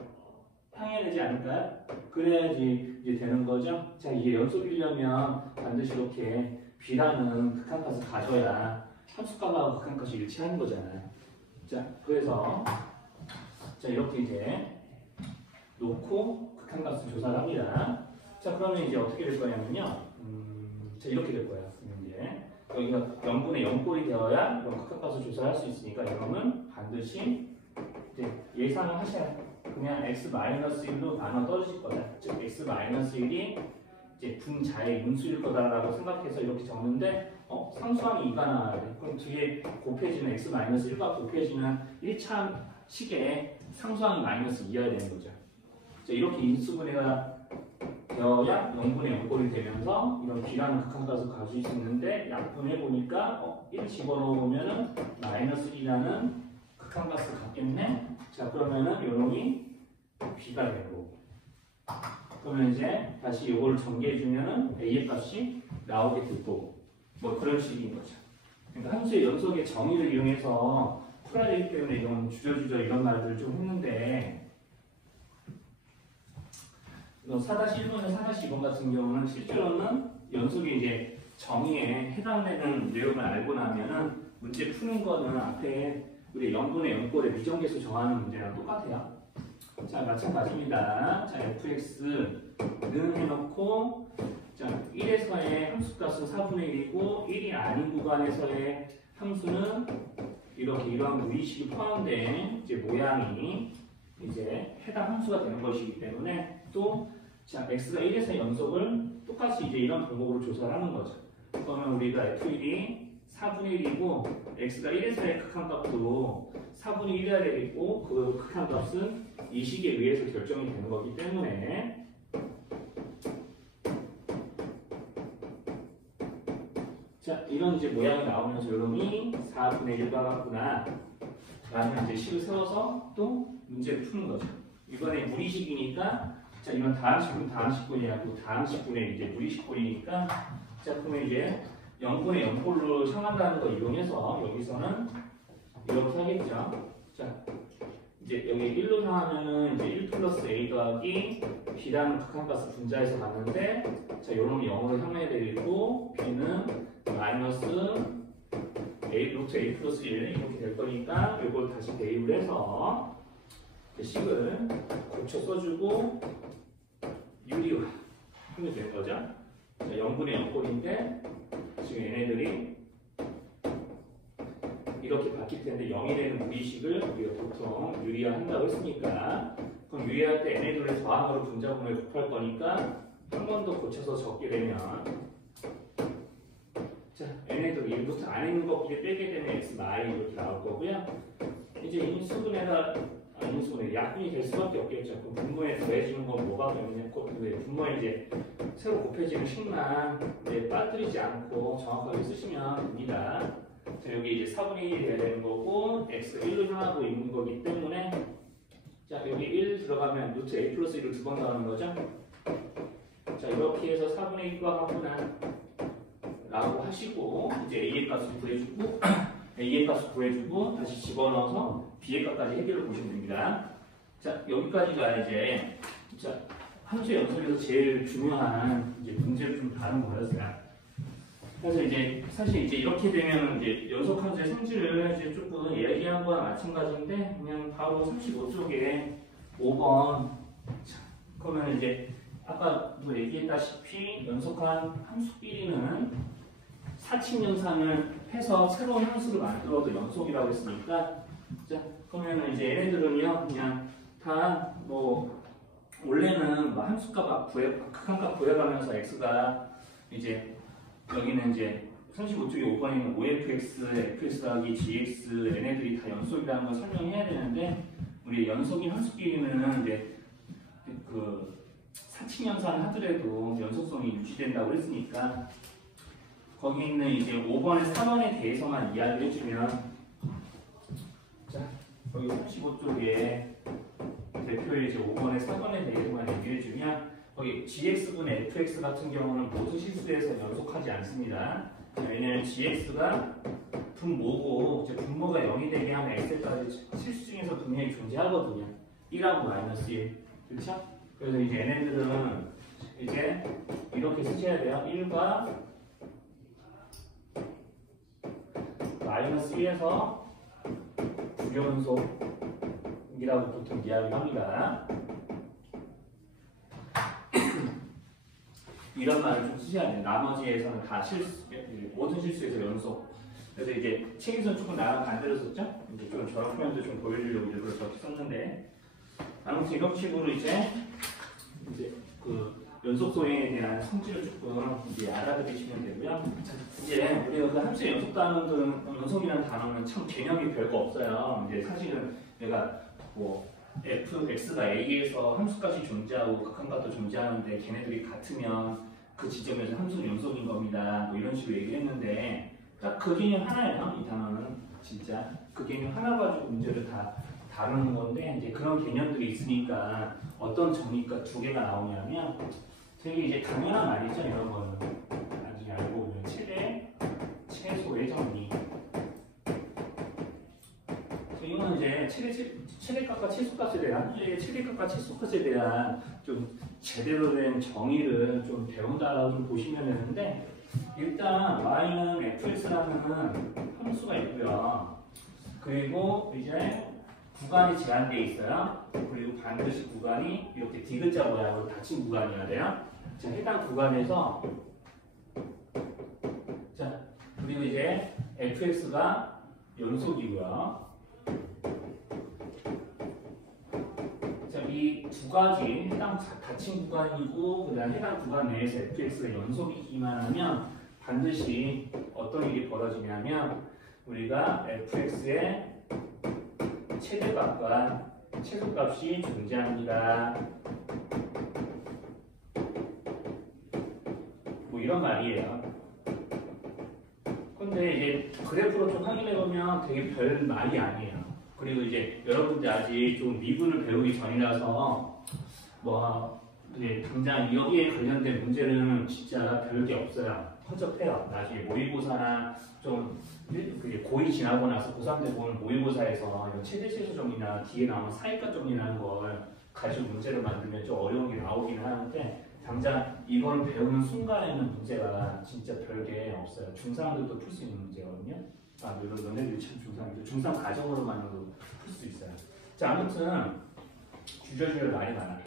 향해야 되지 않을까요? 그래야지 이제 되는 거죠. 자, 이게 연속이려면 반드시 이렇게 b라는 극한값을 가져야 함수값하고 극한값이 일치하는 거잖아요. 자, 그래서 자 이렇게 이제 놓고 극한값을 조사를 합니다. 자, 그러면 이제 어떻게 될 거냐면요. 자, 이렇게 될 거예요. 이제 여기가 0분의 0꼴이 되어야 이런 극한값을 조사할 수 있으니까 여러분은 반드시 이제 예상을 하셔야 돼요. 그냥 x-1로 나눠 떨어질 거다. 즉 x-1이 이제 분자의 분수일 거다라고 생각해서 이렇게 적는데 상수항이 2가 나와야 돼. 그럼 뒤에 곱해지는 x-1과 곱해지는 1차 식에 상수항이 -2여야 되는 거죠. 자, 이렇게 인수분해가 되어야 0분의 0꼴이 되면서 이런 b라는 극한값을 가질 수 있는데 약분해 보니까 1 집어넣으면은 -1이라는 극한값을 갖겠네. 자, 그러면은 요놈이 b가 되고, 그러면 이제 다시 요걸 전개해주면은 a의 값이 나오게 될 거고, 뭐 그런 식인 거죠. 그러니까 함수의 연속의 정의를 이용해서 풀어야 되기 때문에 이런 주저주저 이런 말들을 좀 했는데, 4-1번과 4-2번 같은 경우는 실제로는 연속의 이제 정의에 해당되는 내용을 알고 나면은 문제 푸는 거는 앞에 우리 0분의 0꼴의 미정계수 정하는 문제랑 똑같아요. 자, 마찬가지입니다. 자, fx는 해놓고, 자, 1에서의 함수값은 4분의 1이고 1이 아닌 구간에서의 함수는 이렇게 이러한 무의식이 포함된 이제 모양이 이제 해당 함수가 되는 것이기 때문에 또 자, x가 1에서 연속을 똑같이 이제 이런 방법으로 조사를 하는 거죠. 그러면 우리가 f1이 4분의 1이고 x가 1에서의 극한값도 4분의 1이어야 되겠고 그 극한값은 이 식에 의해서 결정이 되는 거기 때문에 자, 이런 이제 모양이 나오면서 요놈이 4분의 1과 같구나 라는 이제 식을 세워서 또 문제를 푸는 거죠. 이번에 무리식이니까 자, 이건 다음 식분이 아니고 다음 식분의 이제 무리식분이니까 자, 그러면 이제 0분의 0꼴로 향한다는 거 이용해서 여기서는 이렇게 하겠죠. 자, 이제 여기 1로 향하면은 이제 1 플러스 a 더하기 b라는 극한값을 분자해서 갔는데 자, 요놈이 0으로 향해야 되고 b는 마이너스 a 루트 a 플러스 1 이렇게 될 거니까 이걸 다시 대입을 해서 식을 고쳐 써주고 유리화 하면 되는 거죠. 자, 0분의 0꼴인데 지금 얘네들이 이렇게 바뀔 텐데 0이 되는 무리식을 우리가 보통 유리화 한다고 했으니까 그럼 유리할 때 얘네들을 더함으로 분자분을 곱할 거니까 한 번 더 고쳐서 적게 되면 자, 얘네들 1부터 안에 있는 것끼리 빼게 되면 x 마이 이렇게 나올 거고요. 이제 인수분해가 인수분해 약분이 될 수밖에 없겠죠. 그럼 분모에 더해지는 건 뭐가 되느냐? 분모에 이제 새로 곱해지는 식만 이제 빠뜨리지 않고 정확하게 쓰시면 됩니다. 자, 여기 이제 4분의 1이 돼야 되는 거고 x가 1로 향하고 있는 거기 때문에 자, 여기 1 들어가면 루트 a 플러스 1을 두 번 나오는 거죠. 자, 이렇게 해서 4분의 1과 같구나 라고 하시고 이제 a의 값을 구해주고 a의 값을 구해주고 다시 집어넣어서 b의 값까지 해결을 보시면 됩니다. 자, 여기까지가 이제 자, 함수의 연속에서 제일 중요한 이제 문제를 좀 다룬 거였어요. 그래서 이제 사실 이제 이렇게 되면 이제 연속 함수의 성질을 이제 조금 얘기한 거와 마찬가지인데 그냥 바로 35쪽에 5번 자, 그러면 이제 아까도 얘기했다시피 연속한 함수 끼리는 사칙 연산을 해서 새로운 함수를 만들어도 연속이라고 했으니까 자, 그러면 이제 얘네들은요 그냥 다 뭐 원래는 뭐 함수값 극한값 구해가면서 x가 이제 여기는 이제 35쪽에 5번에 있는 OFX, FX 더하기 GX 얘네들이 다 연속이라는 걸 설명해야 되는데 우리 연속인 함수끼리는 이제 그 사칙연산 하더라도 연속성이 유지된다고 했으니까 거기 있는 이제 5번에 4번에 대해서만 이야기를 해주면 자 여기 35쪽에 대표의 이제 5번에 4번에 대해서만 얘기해주면 거기 GX분의 FX 같은 경우는 모든 실수에서 연속하지 않습니다. 왜냐하면 GX가 분모고 이제 분모가 0이 되게 하면 X까지 실수 중에서 분명히 존재하거든요. 1하고 마이너스 1 그렇죠? 그래서 이제 얘네들은 이제 이렇게 쓰셔야 돼요. 1과 마이너스 1에서 부연속이라고 보통 이야기합니다. 이런 말을 좀 쓰셔야 돼요. 나머지에서는 다 모든 실수에서 연속. 그래서 이제 책에서는 조금 나랑 반대로 썼죠? 이제 좀 저런 표현도 좀 보여주려고 일부러 저렇게 썼는데 아무튼 이런 식으로 이제 그 연속성에 대한 성질을 조금 이제 알아들으시면 되고요. 이제 우리가 그 함수의 연속 단어들은 연속이라는 단어는 참 개념이 별거 없어요. 이제 사실은 내가 뭐 fx가 a에서 함수값이 존재하고 극한값도 존재하는데 걔네들이 같으면 그 지점에서 함수는 연속인 겁니다. 뭐 이런 식으로 얘기했는데 딱 그 개념 하나예요. 이 단어는 진짜 그 개념 하나 가지고 문제를 다 다루는 건데 이제 그런 개념들이 있으니까 어떤 정의가 두 개가 나오냐면 되게 이제 당연한 말이죠. 이런 거는 나중에 알고 보면 최대 최소의 정의. 이거는 이제 최대값과 최소값에 대한 최대값과 최소값에 대한 좀 제대로 된 정의를 좀 배운다라고 좀 보시면 되는데 일단 y는 fx라는 함수가 있고요. 그리고 이제 구간이 제한되어 있어요. 그리고 반드시 구간이 이렇게 디귿자 모양으로 닫힌 구간이어야 돼요. 자, 해당 구간에서 자 그리고 이제 fx가 연속이고요. 자, 이 두 가지 해당 닫힌 구간이고 그다음 해당 구간 내에서 fx가 연속이기만 하면 반드시 어떤 일이 벌어지냐면 우리가 fx의 최대값과 최소값이 존재합니다. 뭐 이런 말이에요. 근데 이제 그래프로 좀 확인해 보면 되게 별 말이 아니에요. 그리고 이제 여러분들 아직 좀 미분을 배우기 전이라서 뭐 이제 당장 여기에 관련된 문제는 진짜 별게 없어요. 허접해요. 나중에 모의고사나 좀 고2 지나고 나서 고3 때 보는 모의고사에서 이런 최대 최소 정의나 뒤에 나오는 사이가 정의라는 걸 가지고 문제를 만들면 좀 어려운 게 나오긴 하는데 당장 이걸 배우는 순간에는 문제가 진짜 별게 없어요. 중3들도 풀 수 있는 문제거든요. 아, 물론 너네들이 참 중3인데 중3 과정으로만으로 풀 수 있어요. 자, 아무튼 주저주저 말이 많아요.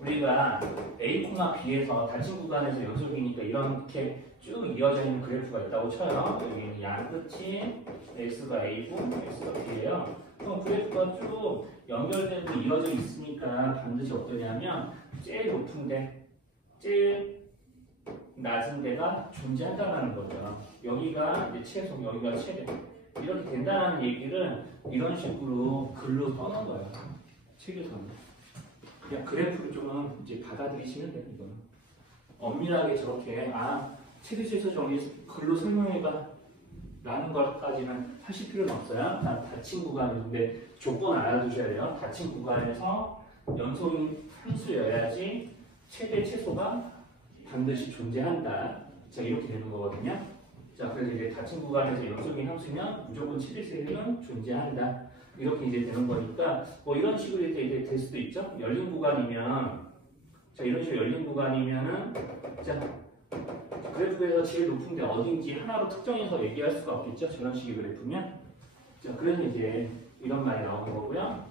우리가 A, B에서 닫힌 구간에서 연속이니까 이렇게 쭉 이어져 있는 그래프가 있다고 쳐요. 여기는 양 끝이 X가 A고 X가 B예요. 그럼 그래프가 쭉 연결되고 이어져 있으니까 반드시 어떠냐면 제일 높은데 제일 낮은 데가 존재한다는 거죠. 여기가 이제 최소, 여기가 최대. 이렇게 된다는 얘기를 이런 식으로 글로 써놓은 거예요. 책에서는. 그냥 그래프를 좀 이제 받아들이시면 돼요. 이거는. 엄밀하게 저렇게 최대 최소 정의 글로 설명해봐 라는 것까지는 하실 필요는 없어요. 닫힌 구간인데 조건 알아두셔야 돼요. 닫힌 구간에서 연속인 함수여야지 최대 최소가 반드시 존재한다. 자, 이렇게 되는 거거든요. 자, 그래서 이제 닫힌 구간에서 연속인 함수면 무조건 최대 최소는 존재한다. 이렇게 이제 되는 거니까 뭐 이런 식으로 이제 될 수도 있죠. 열린 구간이면 자, 이런 식으로 열린 구간이면은 자, 그래프에서 제일 높은 데 어딘지 하나로 특정해서 얘기할 수가 없겠죠. 저런 식의 그래프면. 자, 그래서 이제 이런 말이 나오는 거고요.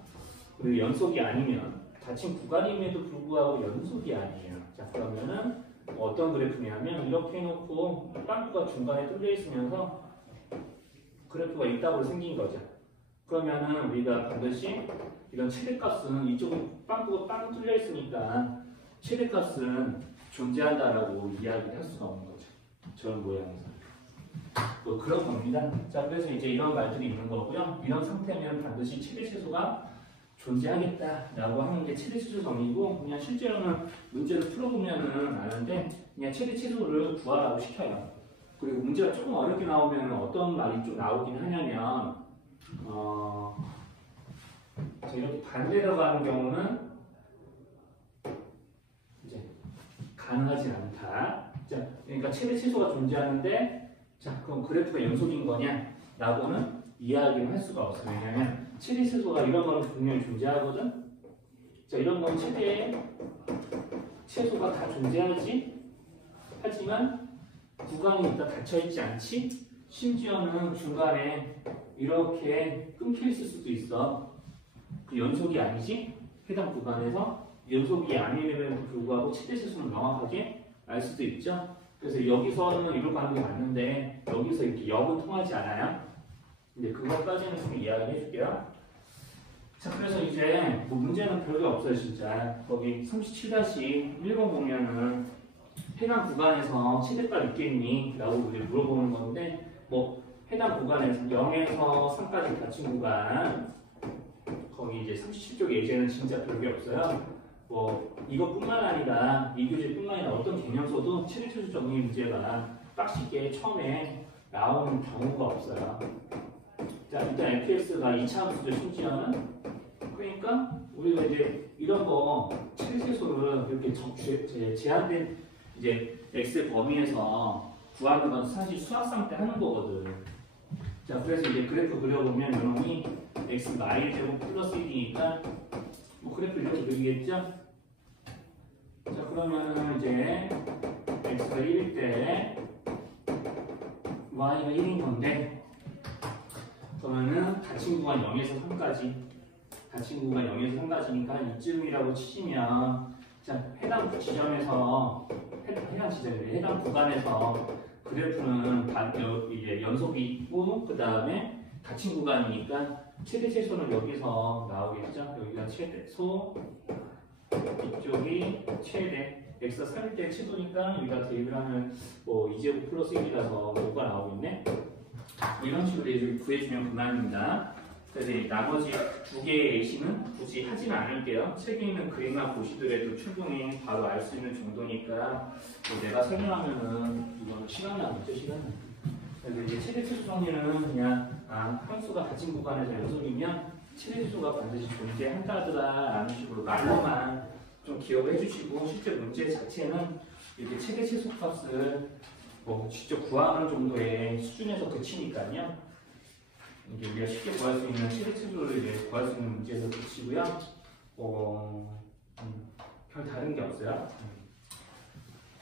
그리고 연속이 아니면 닫힌 구간임에도 불구하고 연속이 아니에요. 자, 그러면은 어떤 그래프냐면 이렇게 해놓고 빵꾸가 중간에 뚫려 있으면서 그래프가 있다고 생긴 거죠. 그러면은 우리가 반드시 이런 최대값은 이쪽은 빵 뚫려 있으니까 최대값은 존재한다라고 이야기를 할 수가 없는 거죠. 저런 모양에서. 뭐 그런 겁니다. 자, 그래서 이제 이런 말들이 있는 거고요. 이런 상태면 반드시 최대 최소가 존재하겠다라고 하는 게 최대 최소 정의고, 그냥 실제로는 문제를 풀어보면은 아는데 그냥 최대 최소를 구하라고 시켜요. 그리고 문제가 조금 어렵게 나오면 어떤 말이 좀 나오긴 하냐면 이렇게 반대로 가는 경우는 이제 가능하지 않다. 자, 그러니까 최대 최소가 존재하는데, 자, 그럼 그래프가 연속인 거냐? 라고는 이야기를 할 수가 없어요. 왜냐하면 최대 최소가 이런 거는 분명히 존재하거든. 자, 이런 건 최대 최소가 다 존재하지. 하지만 구간이 일단 닫혀있지 않지. 심지어는 중간에 이렇게 끊겨 있을 수도 있어. 그 연속이 아니지. 해당 구간에서 연속이 아님에도 불구하고 최대 최소는 명확하게 알 수도 있죠. 그래서 여기서는 이걸 가는 게 맞는데 여기서 이렇게 역은 통하지 않아요. 근데 그것까지는 좀 이야기 해줄게요. 자, 그래서 이제 뭐 문제는 별게 없어요, 진짜. 거기 37-1번 보면은 해당 구간에서 최대값 있겠니? 라고 우리 물어보는 건데, 뭐 해당 구간에서 0에서 3까지 닫힌 구간, 거기 이제 37쪽 예제는 진짜 별게 없어요. 뭐 이것뿐만 아니라 이 교재뿐만 아니라 어떤 개념서도 최대 최소 정의 문제가 빡시게 처음에 나오는 경우가 없어요. 자, 일단 fx가 2차 함수죠, 심지어는. 그러니까 우리가 이제 이런 거 최대 최소를 이렇게 제한된 이제 x 범위에서 구하는 건 사실 수학상 때 하는 거거든. 자, 그래서 이제 그래프 그려보면 이놈이 x 마일제곱 플러스 1이니까 뭐 그래프 이렇게 그리겠죠? 자, 그러면은 이제 x가 1일 때 y가 1인 건데, 그러면은 닫힌 구간 0에서 3까지, 닫힌 구간 0에서 3까지니까 이쯤이라고 치시면, 자, 해당 지점에서 해당 구간에서 그래프는 이제 연속이 있고, 그 다음에 닫힌 구간이니까 최대 최소는 여기서 나오겠죠? 여기가 최대소, 이쪽이 최대. x가 3일 때 최소니까 여기가 대입을 하면 뭐 2제곱 플러스 1이라서 5가 나오겠네? 뭐 이런 식으로 구해주면 그만입니다. 그래서 나머지 두 개의 예시는 굳이 하지는 않을게요. 책에 있는 그림만 보시더라도 충분히 바로 알 수 있는 정도니까 뭐 내가 설명하면은 이거는 시간이 안 됐죠, 시간이. 그래서 이제 최대 최소 정리는 그냥 함수가 닫힌 구간에서 연속이면 최대 최소가 반드시 존재한다더라라는 식으로 말로만 좀 기억을 해주시고, 실제 문제 자체는 이렇게 최대 최소 값을 뭐 직접 구하는 정도의 수준에서 그치니까요. 이게 우리가 쉽게 구할 수 있는 최대 최소를 이제 구할 수 있는 문제에서 그치고요. 별 다른 게 없어요.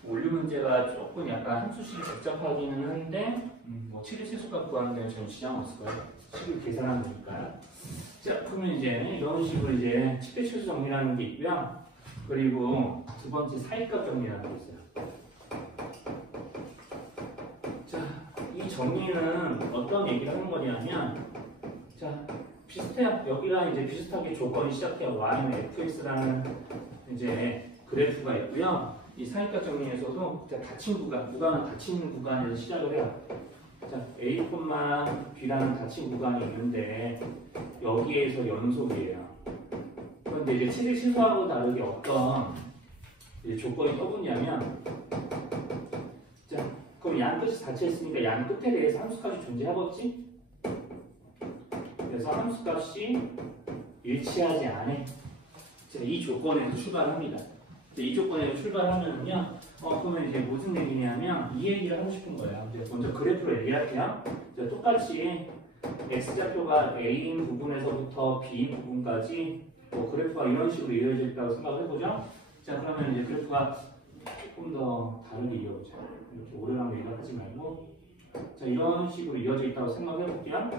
원류 문제가 조금 약간 한 수씩 복잡하기는 한데, 뭐 최대 최소가 구하는 데는 전혀 지장 없을 거예요. 식을 계산하는 거니까. 자, 그러면 이제 이런 식으로 이제 최대 최소 정리라는 게 있고요. 그리고 두 번째 사이값 정리라는 게 있어요. 자, 이 정리는 어떤 얘기를 하는 거냐면, 자, 비슷해요. 여기랑 이제 비슷하게 조건이 시작해요. y는 fx라는 이제 그래프가 있고요. 이 사이값 정리에서도 닫힌 구간은 닫힌 구간에서 시작을 해요. 자, A, B라는 닫힌 구간이 있는데 여기에서 연속이에요. 그런데 이제 최대 최소하고 다르게 어떤 이제 조건이 떠붙냐면, 자, 그럼 양 끝이 닫혀있으니까 양 끝에 대해서 함수값이 존재하겠지? 그래서 함수값이 일치하지 않아. 이 조건에서 출발합니다. 이 조건에서 출발하면요, 그러면 이제 무슨 얘기냐면 이 얘기를 하고 싶은 거예요. 이제 먼저 그래프를 얘기할게요. 똑같이 x좌표가 a인 부분에서부터 b인 부분까지 뭐 그래프가 이런 식으로 이어져 있다고 생각을 해보죠. 자, 그러면 이제 그래프가 조금 더 다르게 이어져. 이렇게 오래가면 얘기를 하지 말고, 자, 이런 식으로 이어져 있다고 생각을 해볼게요.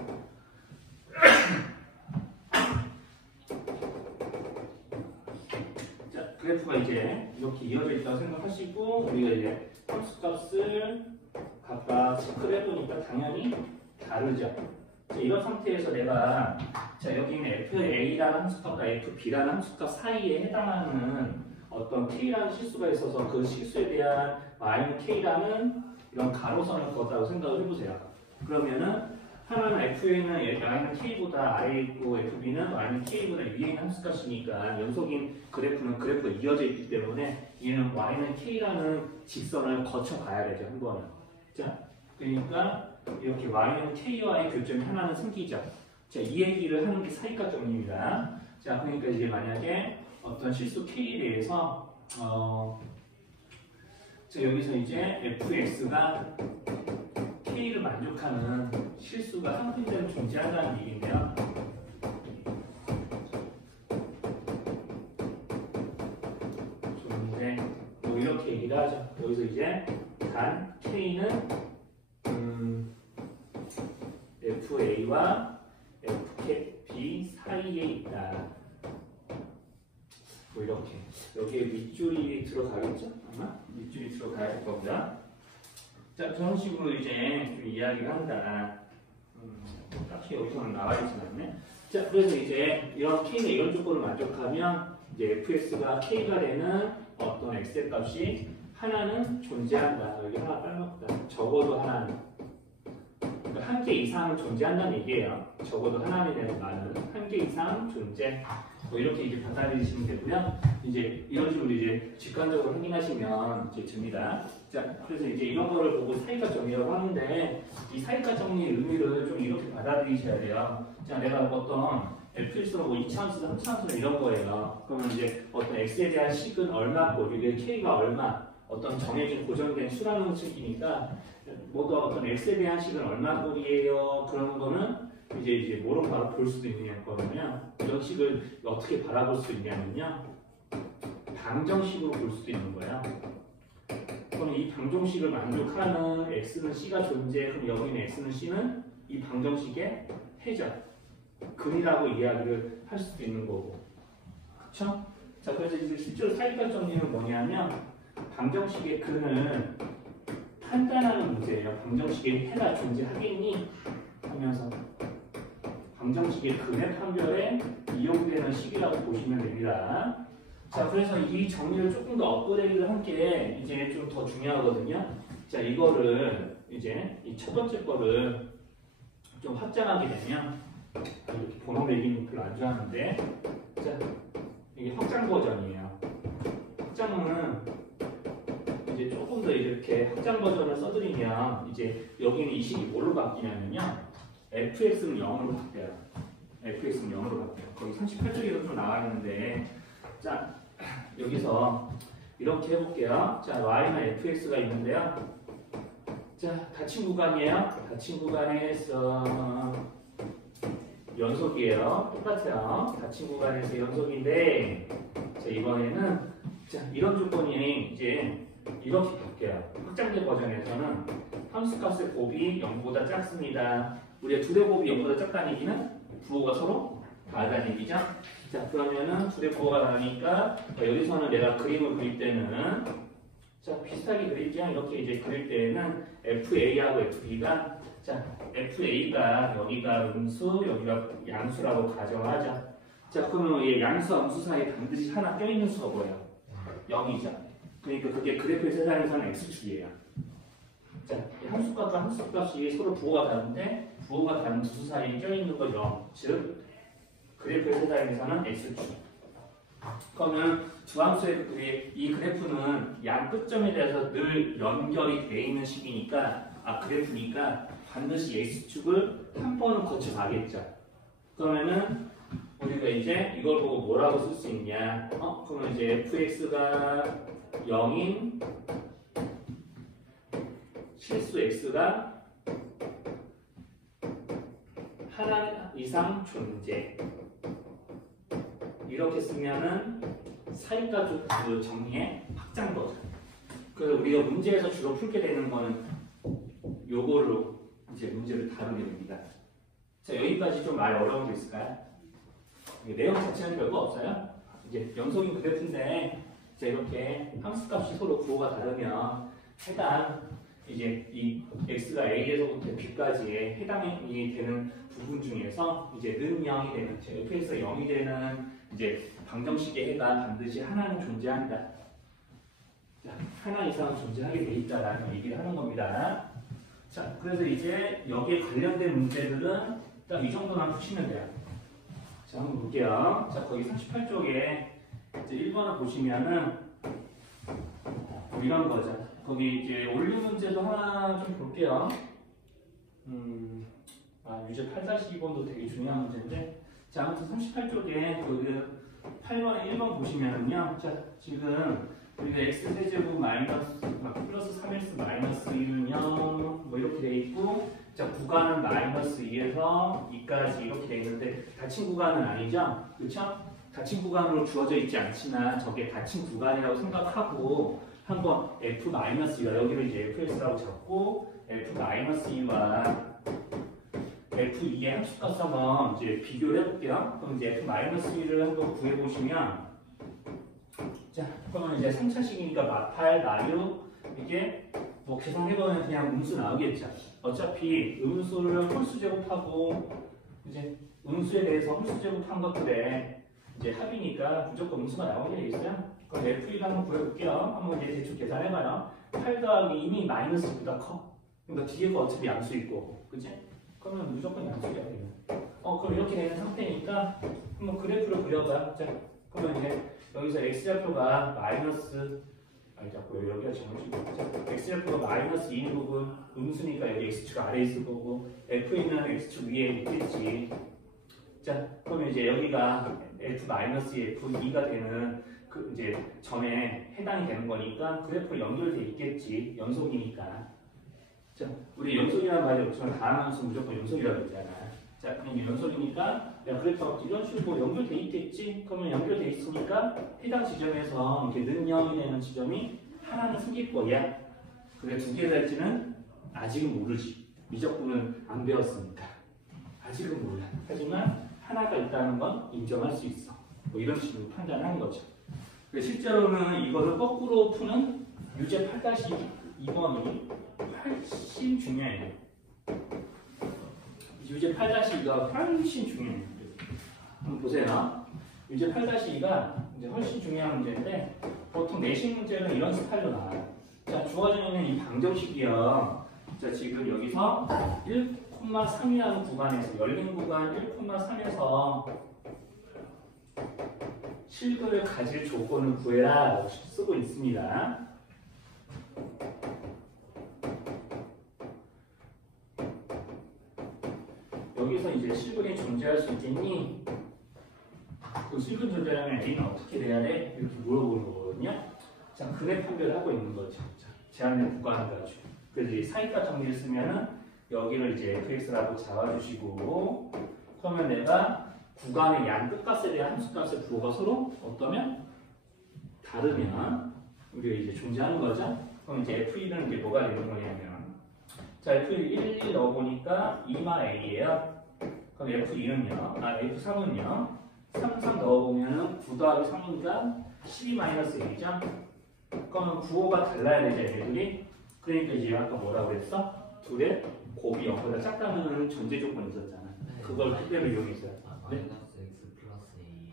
자, 그래프가 이제 이렇게 이어져 있다고 생각하시고, 우리가 이제 함수값을 각각 체크를 해보니까 당연히 다르죠. 자, 이런 상태에서 내가 자, 여기 있는 FA라는 함수값과 FB라는 함수값 사이에 해당하는 어떤 K라는 실수가 있어서 그 실수에 대한 Y는 K라는 이런 가로선을 그었다고 생각을 해보세요. 그러면은 하나는 FA는 Y는 K보다 아래에 있고 FB는 Y는 K보다 위에 있는 함수값이니까 연속인 그래프가 이어져 있기 때문에 얘는 Y는 K라는 직선을 거쳐가야 되죠. 한 번은. 자, 그러니까 이렇게 Y는 K와의 교점이 하나는 생기죠. 자, 이 얘기를 하는 게 사이가 정리입니다. 자, 그러니까 이제 만약에 어떤 실수 K에 대해서 자, 여기서 이제 fx가 K를 만족하는 실수가 상품대로 존재한다는 얘기인데요. 좋은데 뭐 이렇게 얘기를 하죠. 여기서 이제 단 K는 FA와 FB 사이에 있다. 뭐 이렇게 여기에 밑줄이 들어가겠죠? 아마 밑줄이 들어가야 할 겁니다. 자, 저런 식으로 이제 좀 이야기를 한다. 딱히 여기서는 나와 있진 않네. 자, 그래서 이제 이런 K는 이런 조건을 만족하면 이제 fx가 K가 되는 어떤 x의 값이 하나는 존재한다. 여기 하나 빨갛다. 적어도 하나는. 그러니까 한 개 이상은 존재한다는 얘기예요. 적어도 하나에 대한 말은 한 개 이상 존재. 뭐 이렇게 이제 받아들이시면 되고요. 이제 이런 식으로 이제 직관적으로 확인하시면 이제 됩니다. 자, 그래서 이제 이런 거를 보고 사이가 정리라고 하는데 이 사이가 정리의 의미를 좀 이렇게 받아들이셔야 돼요. 자, 내가 어떤 fx는 뭐 2차함수, 3차함수 이런 거예요. 그러면 이제 어떤 x에 대한 식은 얼마고 이게 k가 얼마 어떤 정해진 고정된 수라는 식이니까 모두 어떤 x에 대한 식은 얼마 꼴이에요. 그런 거는 이제 뭐로 바로 볼 수도 있느냐거든요. 이런 식을 어떻게 바라볼 수 있냐면요. 방정식으로 볼 수도 있는 거예요. 그럼 이 방정식을 만족하는 x는 c가 존재, 그럼 여기 있는 x는 c는 이 방정식의 해죠. 근이라고 이야기를 할 수도 있는 거고. 그쵸? 자, 그래서 이제 실제로 사이가 정리는 뭐냐면 방정식의 근을 판단하는 문제예요. 방정식의 해가 존재하겠니? 하면서 방정식의 근의 판별에 이용되는 식이라고 보시면 됩니다. 자, 그래서 이 정리를 조금 더 업그레이드를 한 게 이제 좀 더 중요하거든요. 자, 이거를 이제 이 첫 번째 거를 좀 확장하게 되면 이렇게 번호 매기는 별로 안 좋아하는데 자, 이게 확장 버전이에요. 확장은 이제 조금 더 이렇게 확장 버전을 써드리면 이제 여기는 이 식이 뭘로 바뀌냐면요. fx는 0으로 바뀌어요. fx는 0으로 바뀌어요. 거기 38쪽에도 좀 나와 있는데 자, 여기서 이렇게 해볼게요. 자, y나 fx가 있는데요. 자, 닫힌 구간이에요. 닫힌 구간에서 연속이에요. 똑같아요. 닫힌 구간에서 연속인데 자, 이번에는 자, 이런 조건이 이제 이렇게 바뀌어요. 확장된 버전에서는 함수값의 곱이 0보다 작습니다. 우리가 둘의 곱이 0보다 작다는 얘기는 부호가 서로 다르다는 얘기죠. 자, 그러면은 둘의 부호가 다르니까 여기서는 내가 그림을 그릴 때는 자, 비슷하게 그릴게요. 이렇게 이제 그릴 때는 FA하고 FB가 자, FA가 여기가 음수, 여기가 양수라고 가정하자. 자, 그러면 이 양수와 음수 사이에 반드시 하나 껴있는 수가 뭐예요? 0이죠. 그러니까 그게 그래프의 세상에서는 X축이에요. 자, 함수값과 함수값이 서로 부호가 다른데 부호가 다른 두 수 사이에 껴있는 거 0. 즉, 그래프의 세상에서는 X축. 그러면 두 함수의 이 그래프는 양 끝점에 대해서 늘 연결이 되어 있는 식이니까 그래프니까 반드시 X축을 한 번은 거쳐 가겠죠. 그러면은 우리가 이제 이걸 보고 뭐라고 쓸 수 있냐? 그러면 이제 fx가 0인 실수 x가 하나 이상 존재. 이렇게 쓰면은 사이가 그 정리의 확장 버전. 그래서 우리가 문제에서 주로 풀게 되는 거는 요거로 이제 문제를 다루게 됩니다. 자, 여기까지 좀 말 어려운 게 있을까요? 내용 자체는 별거 없어요. 이제 연속인 그래프인데 이제 이렇게 함수값이 서로 부호가 다르면 해당 이제 이 x가 a에서부터 b까지에 해당이 되는 부분 중에서 이제 는 0이 되는 f에서 0이 되는 이제 방정식의 해가 반드시 하나는 존재한다. 자, 하나 이상은 존재하게 돼 있다라는 얘기를 하는 겁니다. 자, 그래서 이제 여기에 관련된 문제들은 딱 이 정도만 푸시면 돼요. 자, 한번 볼게요. 자, 거기 38쪽에 이제 1번을 보시면은 이런 거죠. 거기 이제 올류 문제도 하나 좀 볼게요. 유제 8-2번도 되게 중요한 문제인데, 자, 아무튼 38쪽에 그 8번, 1번 보시면은요, 자, 지금 우리가 x세제곱 마이너스, 플러스 3x 마이너스 1은 0, 뭐 이렇게 돼 있고, 자, 구간은 마이너스 2에서 2까지 이렇게 돼 있는데, 닫힌 구간은 아니죠? 그쵸? 닫힌 구간으로 주어져 있지 않지만, 저게 닫힌 구간이라고 생각하고, 한번 f-2가 여기를 이제 fx라고 잡고, f-2와 f2의 함수값 한번 이제 비교를 해볼게요. 그럼 이제 f-1을 한번 구해보시면, 자, 그러면 이제 3차식이니까 마팔, 나유, 이게 뭐 계산해보면 그냥 음수 나오겠죠. 어차피 음수를 홀수 제곱하고, 이제 음수에 대해서 홀수 제곱한 것들에 이제 합이니까 무조건 음수가 나오게 돼 있어요. 그럼 f1을 한번 구해볼게요. 한번 이제 대충 계산해봐요. 8 더하기 이미 마이너스보다 커. 그러니까 뒤에 거 어차피 양수일 거고, 그치? 그러면 무조건 양수야, 되면. 그럼 이렇게 되는 상태니까 한번 그래프를 그려봐. 자, 그러면 이제 여기서 x좌표가 마이너스, 자꾸 여기가 정식이고, 자, x좌표가 마이너스 2인 부분, 음수니까 여기 x축 아래에 있을 거고, f는 x축 위에 있겠지. 자, 그러면 이제 여기가 f-f2가 되는 그 이제 점에 해당이 되는 거니까 그래프 연결돼 있겠지. 연속이니까. 자, 우리 연속이라는 말이 없지만 다음 함수 무조건 연속이라고 했잖아. 자, 그럼 연속이니까 그래프가 이런 식으로 연결돼 있겠지. 그러면 연결돼 있으니까 해당 지점에서 이렇게 는 0이 되는 지점이 하나는 생길 거야. 근데 두 개가 될지는 아직은 모르지. 미적분은 안 배웠으니까. 아직은 몰라. 하지만 하나가 있다는 건 인정할 수 있어. 뭐 이런 식으로 판단하는 거죠. 실제로는 이거를 거꾸로 푸는 유제 8-2번이 훨씬 중요해요. 유제 8-2가 훨씬 중요해요. 한번 보세요. 유제 8-2가 이제 훨씬 중요한 문제인데 보통 내신 문제는 이런 스타일로 나와요. 자, 주어져 있는 이 방정식이요. 자, 지금 여기서 1,3이라는 구간에서 열린 구간 1,3에서 실근을 가질 조건을 구해라 쓰고 있습니다. 여기서 이제 실근이 존재할 수 있겠니? 그 실근 존재하면 A는 어떻게 돼야 돼? 이렇게 물어보는 거거든요. 자, 근해 판별을 하고 있는 거죠. 자, 제한된 구간을 가지고. 그래서 이 사이가 정리를 쓰면은 여기를 이제 fx라고 잡아주시고, 그러면 내가 구간의 양 끝값에 대한 함수값의 부호가 서로 어떠면 다르면 우리가 이제 존재하는 거죠. 그럼 이제 f1은 이게 뭐가 되는 거냐면, 자, f1 1 넣어보니까 2-a예요. 그럼 f2는요, f3은요, 3 넣어보면은 9 더하기 3이니까 12-a죠. 그러면 부호가 달라야 되죠, 얘들이. 그러니까 이제 아까 뭐라고 그랬어? 둘의 곱이 0보다 작다는 전제 조건이 있었잖아. 네, 그걸 그대로 이용했어요. 네? 마이너스 x 플러스 a.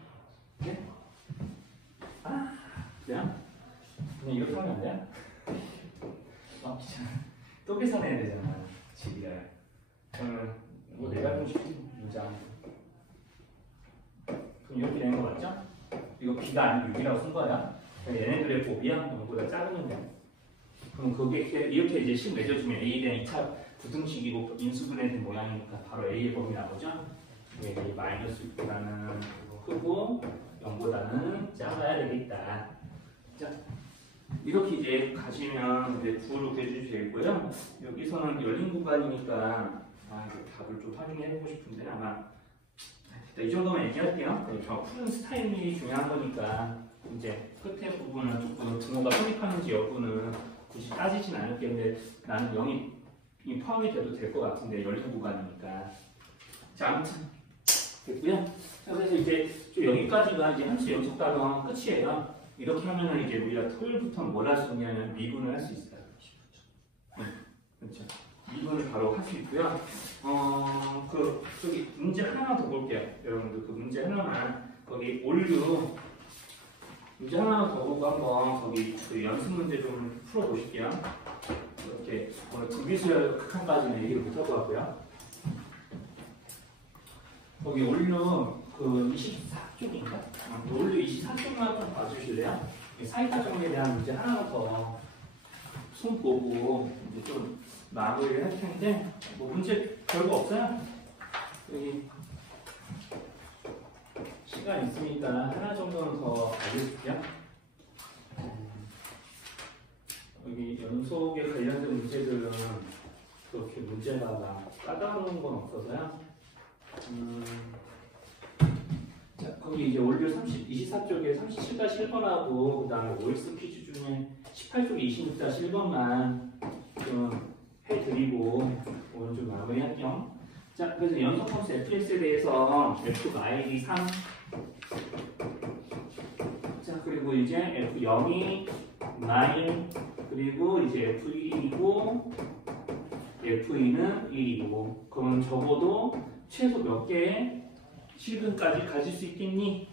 네? 그냥? 그냥 이렇게 하면 안 돼? 귀찮아. 또 계산해야 되잖아. 집이야. 그러면 뭐 내가 좀 문장. 그럼 이렇게 되는 거 맞죠? 이거 b가 아니고 6이라고 쓴 거야. 얘네들의 곱이야 0보다 작으면 돼. 그럼 그게 이렇게 이제 식 맺어주면 A에 대한 2차 부등식이고 인수분해 된 모양이니까 바로 A의 범위 나오죠? 이게 마이너스 6보다는 크고 0보다는 작아야 되겠다. 자, 이렇게 이제 가시면 이제 부호를 구해주셔도 되고요. 여기서는 열린 구간이니까 이제 답을 좀 확인해보고 싶은데 아마 이 정도만 얘기할게요. 저 푸는 스타일이 중요한 거니까 이제 끝에 부분은 조금 등호가 성립하는지 여부는 굳이 따지진 않을게요. 나는 0이 포함이 돼도 될 것 같은데 열린 구간이니까. 자, 아무튼 됐고요. 자, 그래서 이제 좀 여기까지가 이제 함수 연속 단원 끝이에요. 이렇게 하면은 이제 우리가 토요일부터 뭘 할 수 있냐면 미분을 할 수 있어요. 그렇죠. 2번을 바로 할 수 있고요. 저기 문제 하나만 더 볼게요. 여러분들 그 문제 하나만 거기 올류 문제 하나만 더 보고 한번 거기 그 연습 문제 좀 풀어 보실게요. 이렇게 오늘 불기술 극한까지는 얘기를 못 할 것 같고요. 거기 올류 그 24쪽인가? 올류 24쪽만 좀 봐주실래요? 사이타 정리에 대한 문제 하나만 더 손 보고 이제 좀 마무리를 할 텐데 뭐 문제 별거 없어요. 여기 시간 있으니까 하나 정도는 더 알려줄게요. 여기 연속에 관련된 문제들은 그렇게 문제가 막 까다로운 건 없어서요. 자, 거기 이제 올류 24쪽에 37-1번하고 그 다음에 OX 퀴즈 중에 18쪽에 26-1번만 좀 해드리고 오늘 좀 마무리할게요. 자, 그래서 연속함수 fx에 대해서 f(y) 3 자, 그리고 이제 f0이 9 그리고 이제 f1이고 f2는 1이고 그럼 적어도 최소 몇 개의 실근까지 가질 수 있겠니?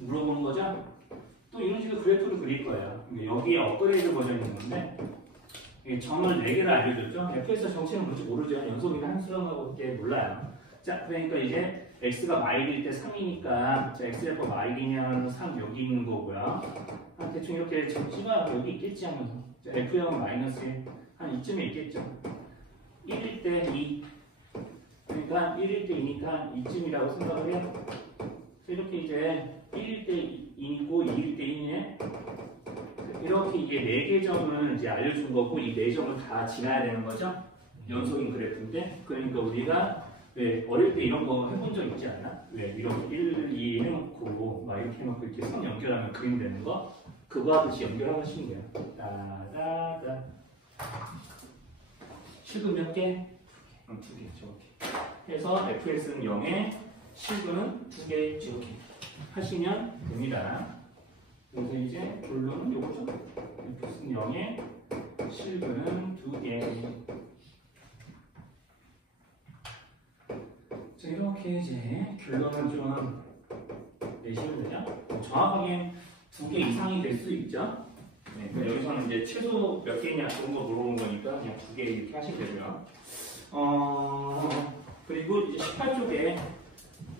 물어보는 거죠? 또 이런 식으로 그래프를 그릴 거예요. 여기에 업그레이드 버전이 있는데 점을 4개를 알려줬죠? fx의 정체는 뭔지 모르죠? 연속이나 함수라고밖에 몰라요. 자, 그러니까 이제 x가 마일일 때 3이니까 자, x가 마일이면 3 여기 있는 거고요. 대충 이렇게 적지가 여기 있겠지 하면서 자, f0은 마이너스 1, 한 이쯤에 있겠죠? 1일 때 2 그러니까 1일 때 2니까 이쯤이라고 생각을 해요. 이렇게 이제 1일 때 2이고 2일 때 2네. 이렇게 이게 4개 점을 이제 알려준 거고 이 4점을 다 지나야 되는 거죠. 연속인 그래프인데 그러니까 우리가 왜 어릴 때 이런 거 해본 적 있지 않나? 왜 이런 거 1, 2 해놓고 막 이렇게 해놓고 이렇게 선 연결하면 그림 되는 거? 그거 하듯이 연결하시면 돼요. 따다다. 실근 몇 개? 2개 저렇게. 해서 fx는 0에 실근은 2개 이렇게 하시면 됩니다. 그래서 이제 결론은 요거죠. fx는 0에 실근은 2개. 자, 이렇게 이제 결론을 좀 내시면 돼요. 정확하게 2개 이상이 될 수 있죠. 네, 그러니까 여기서는 이제 최소 몇 개냐 그런 거 물어보는 거니까 그냥 2개 이렇게 하시면 되고요. 그리고 이제 18쪽에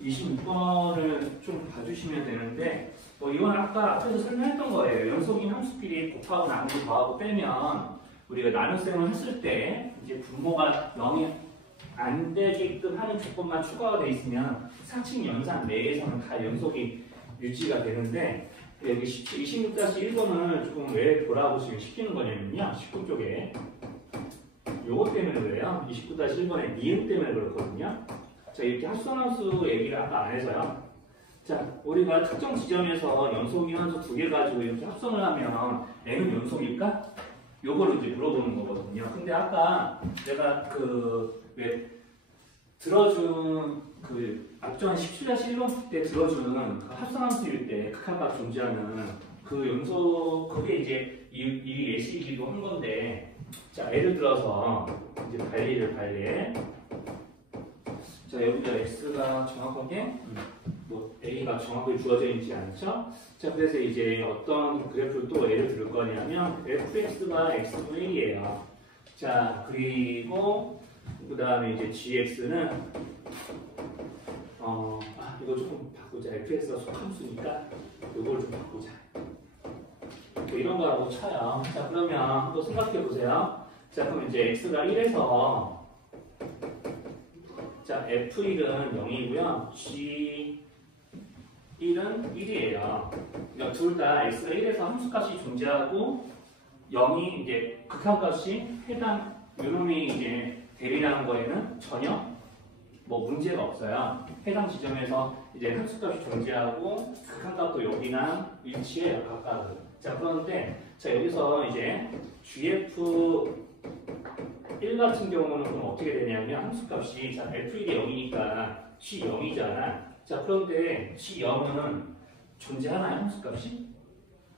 26번을 좀 봐주시면 되는데 이건 아까 앞에서 설명했던 거예요. 연속인 함수끼리 곱하고 나누고 더하고 빼면 우리가 나눗셈을 했을 때 이제 분모가 0이 안 되게끔 하는 조건만 추가가 돼 있으면 상층 연산 내에서는 다 연속이 유지가 되는데 여기 26-1번을 조금 왜 돌아보시면 시키는 거냐면요. 19쪽에 요거 때문에 그래요. 29-1번의 니은 때문에 그렇거든요. 자, 이렇게 합성함수 얘기를 아까 안 해서요. 자, 우리가 특정 지점에서 연속인 함수 2개 가지고 이렇게 합성을 하면 n은 연속일까? 요거를 이제 물어보는 거거든요. 근데 아까 내가 왜 들어준 앞전 17-1번 때 들어준 그 합성함수일 때 극한값 존재하는 그 연속 그게 이제 이 예시이기도 한 건데 자, 예를 들어서 이제 발리해. 자, 여기가 x가 정확하게 뭐 a가 정확하게 주어져 있지 않죠? 자, 그래서 이제 어떤 그래프를 또 예를 들을 거냐면 fx가 x분의 1이에요. 자, 그리고 그 다음에 이제 gx는 이거 조금 바꾸자. fx가 속함수니까 이걸 좀 바꾸자. 이런 거라고 쳐요. 자, 그러면 한번 생각해 보세요. 자, 그럼 이제 x가 1에서 자, f1은 0이고요. g1은 1이에요. 그러니까 둘 다 x가 1에서 함수값이 존재하고 0이 이제 극한값이 해당 요놈이 이제 대리라는 거에는 전혀 뭐 문제가 없어요. 해당 지점에서 이제 함수값이 존재하고 극한값도 여기랑 일치해요. 각각은. 자, 그런데 자, 여기서 이제 gf 1 같은 경우는 그럼 어떻게 되냐면 함수값이 자, f1이 0이니까 g0이잖아. 자, 그런데 g0은 존재하나요? 함수값이?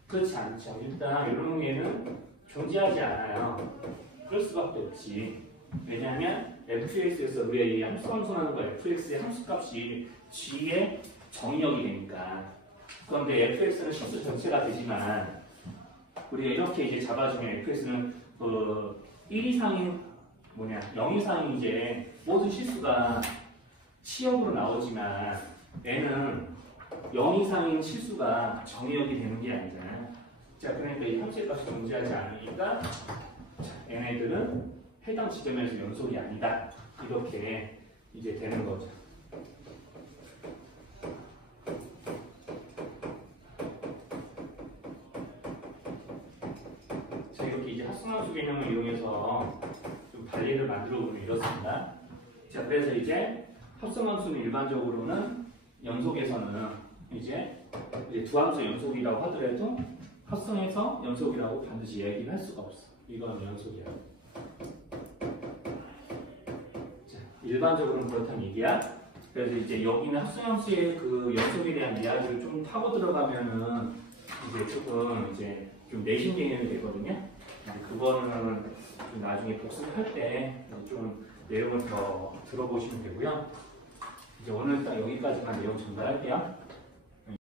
그렇지 않죠. 일단 이런 경우에는 존재하지 않아요. 그럴 수밖에 없지. 왜냐하면 fx에서 우리가 이 함수하는 거 fx의 함수값이 g의 정의역이 되니까. 그런데 fx는 실수 전체가 되지만 우리가 이렇게 이제 잡아주면 fx는 1 이상인 0 이상인 이제 모든 실수가 치역으로 나오지만 얘는 0 이상인 실수가 정의역이 되는 게 아니잖아. 자, 그러니까 이 함수의 값이 존재하지 않으니까 얘네들은 해당 지점에서 연속이 아니다. 이렇게 이제 되는 거죠. 자, 이렇게 이제 합성함수 개념을 이용해서 좀 관리를 만들어 보면 이렇습니다. 자, 그래서 이제 합성함수는 일반적으로는 연속에서는 이제 두 함수 연속이라고 하더라도 합성해서 연속이라고 반드시 얘기를 할 수가 없어. 이거는 연속이야. 자, 일반적으로는 그렇다는 얘기야. 그래서 이제 여기는 합성함수의 그 연속에 대한 이야기를 좀 파고 들어가면은 이제 조금 이제 좀 내신 개념이 되거든요. 그거는 좀 나중에 복습할 때 좀 내용을 더 들어보시면 되고요. 이제 오늘 딱 여기까지만 내용 전달할게요.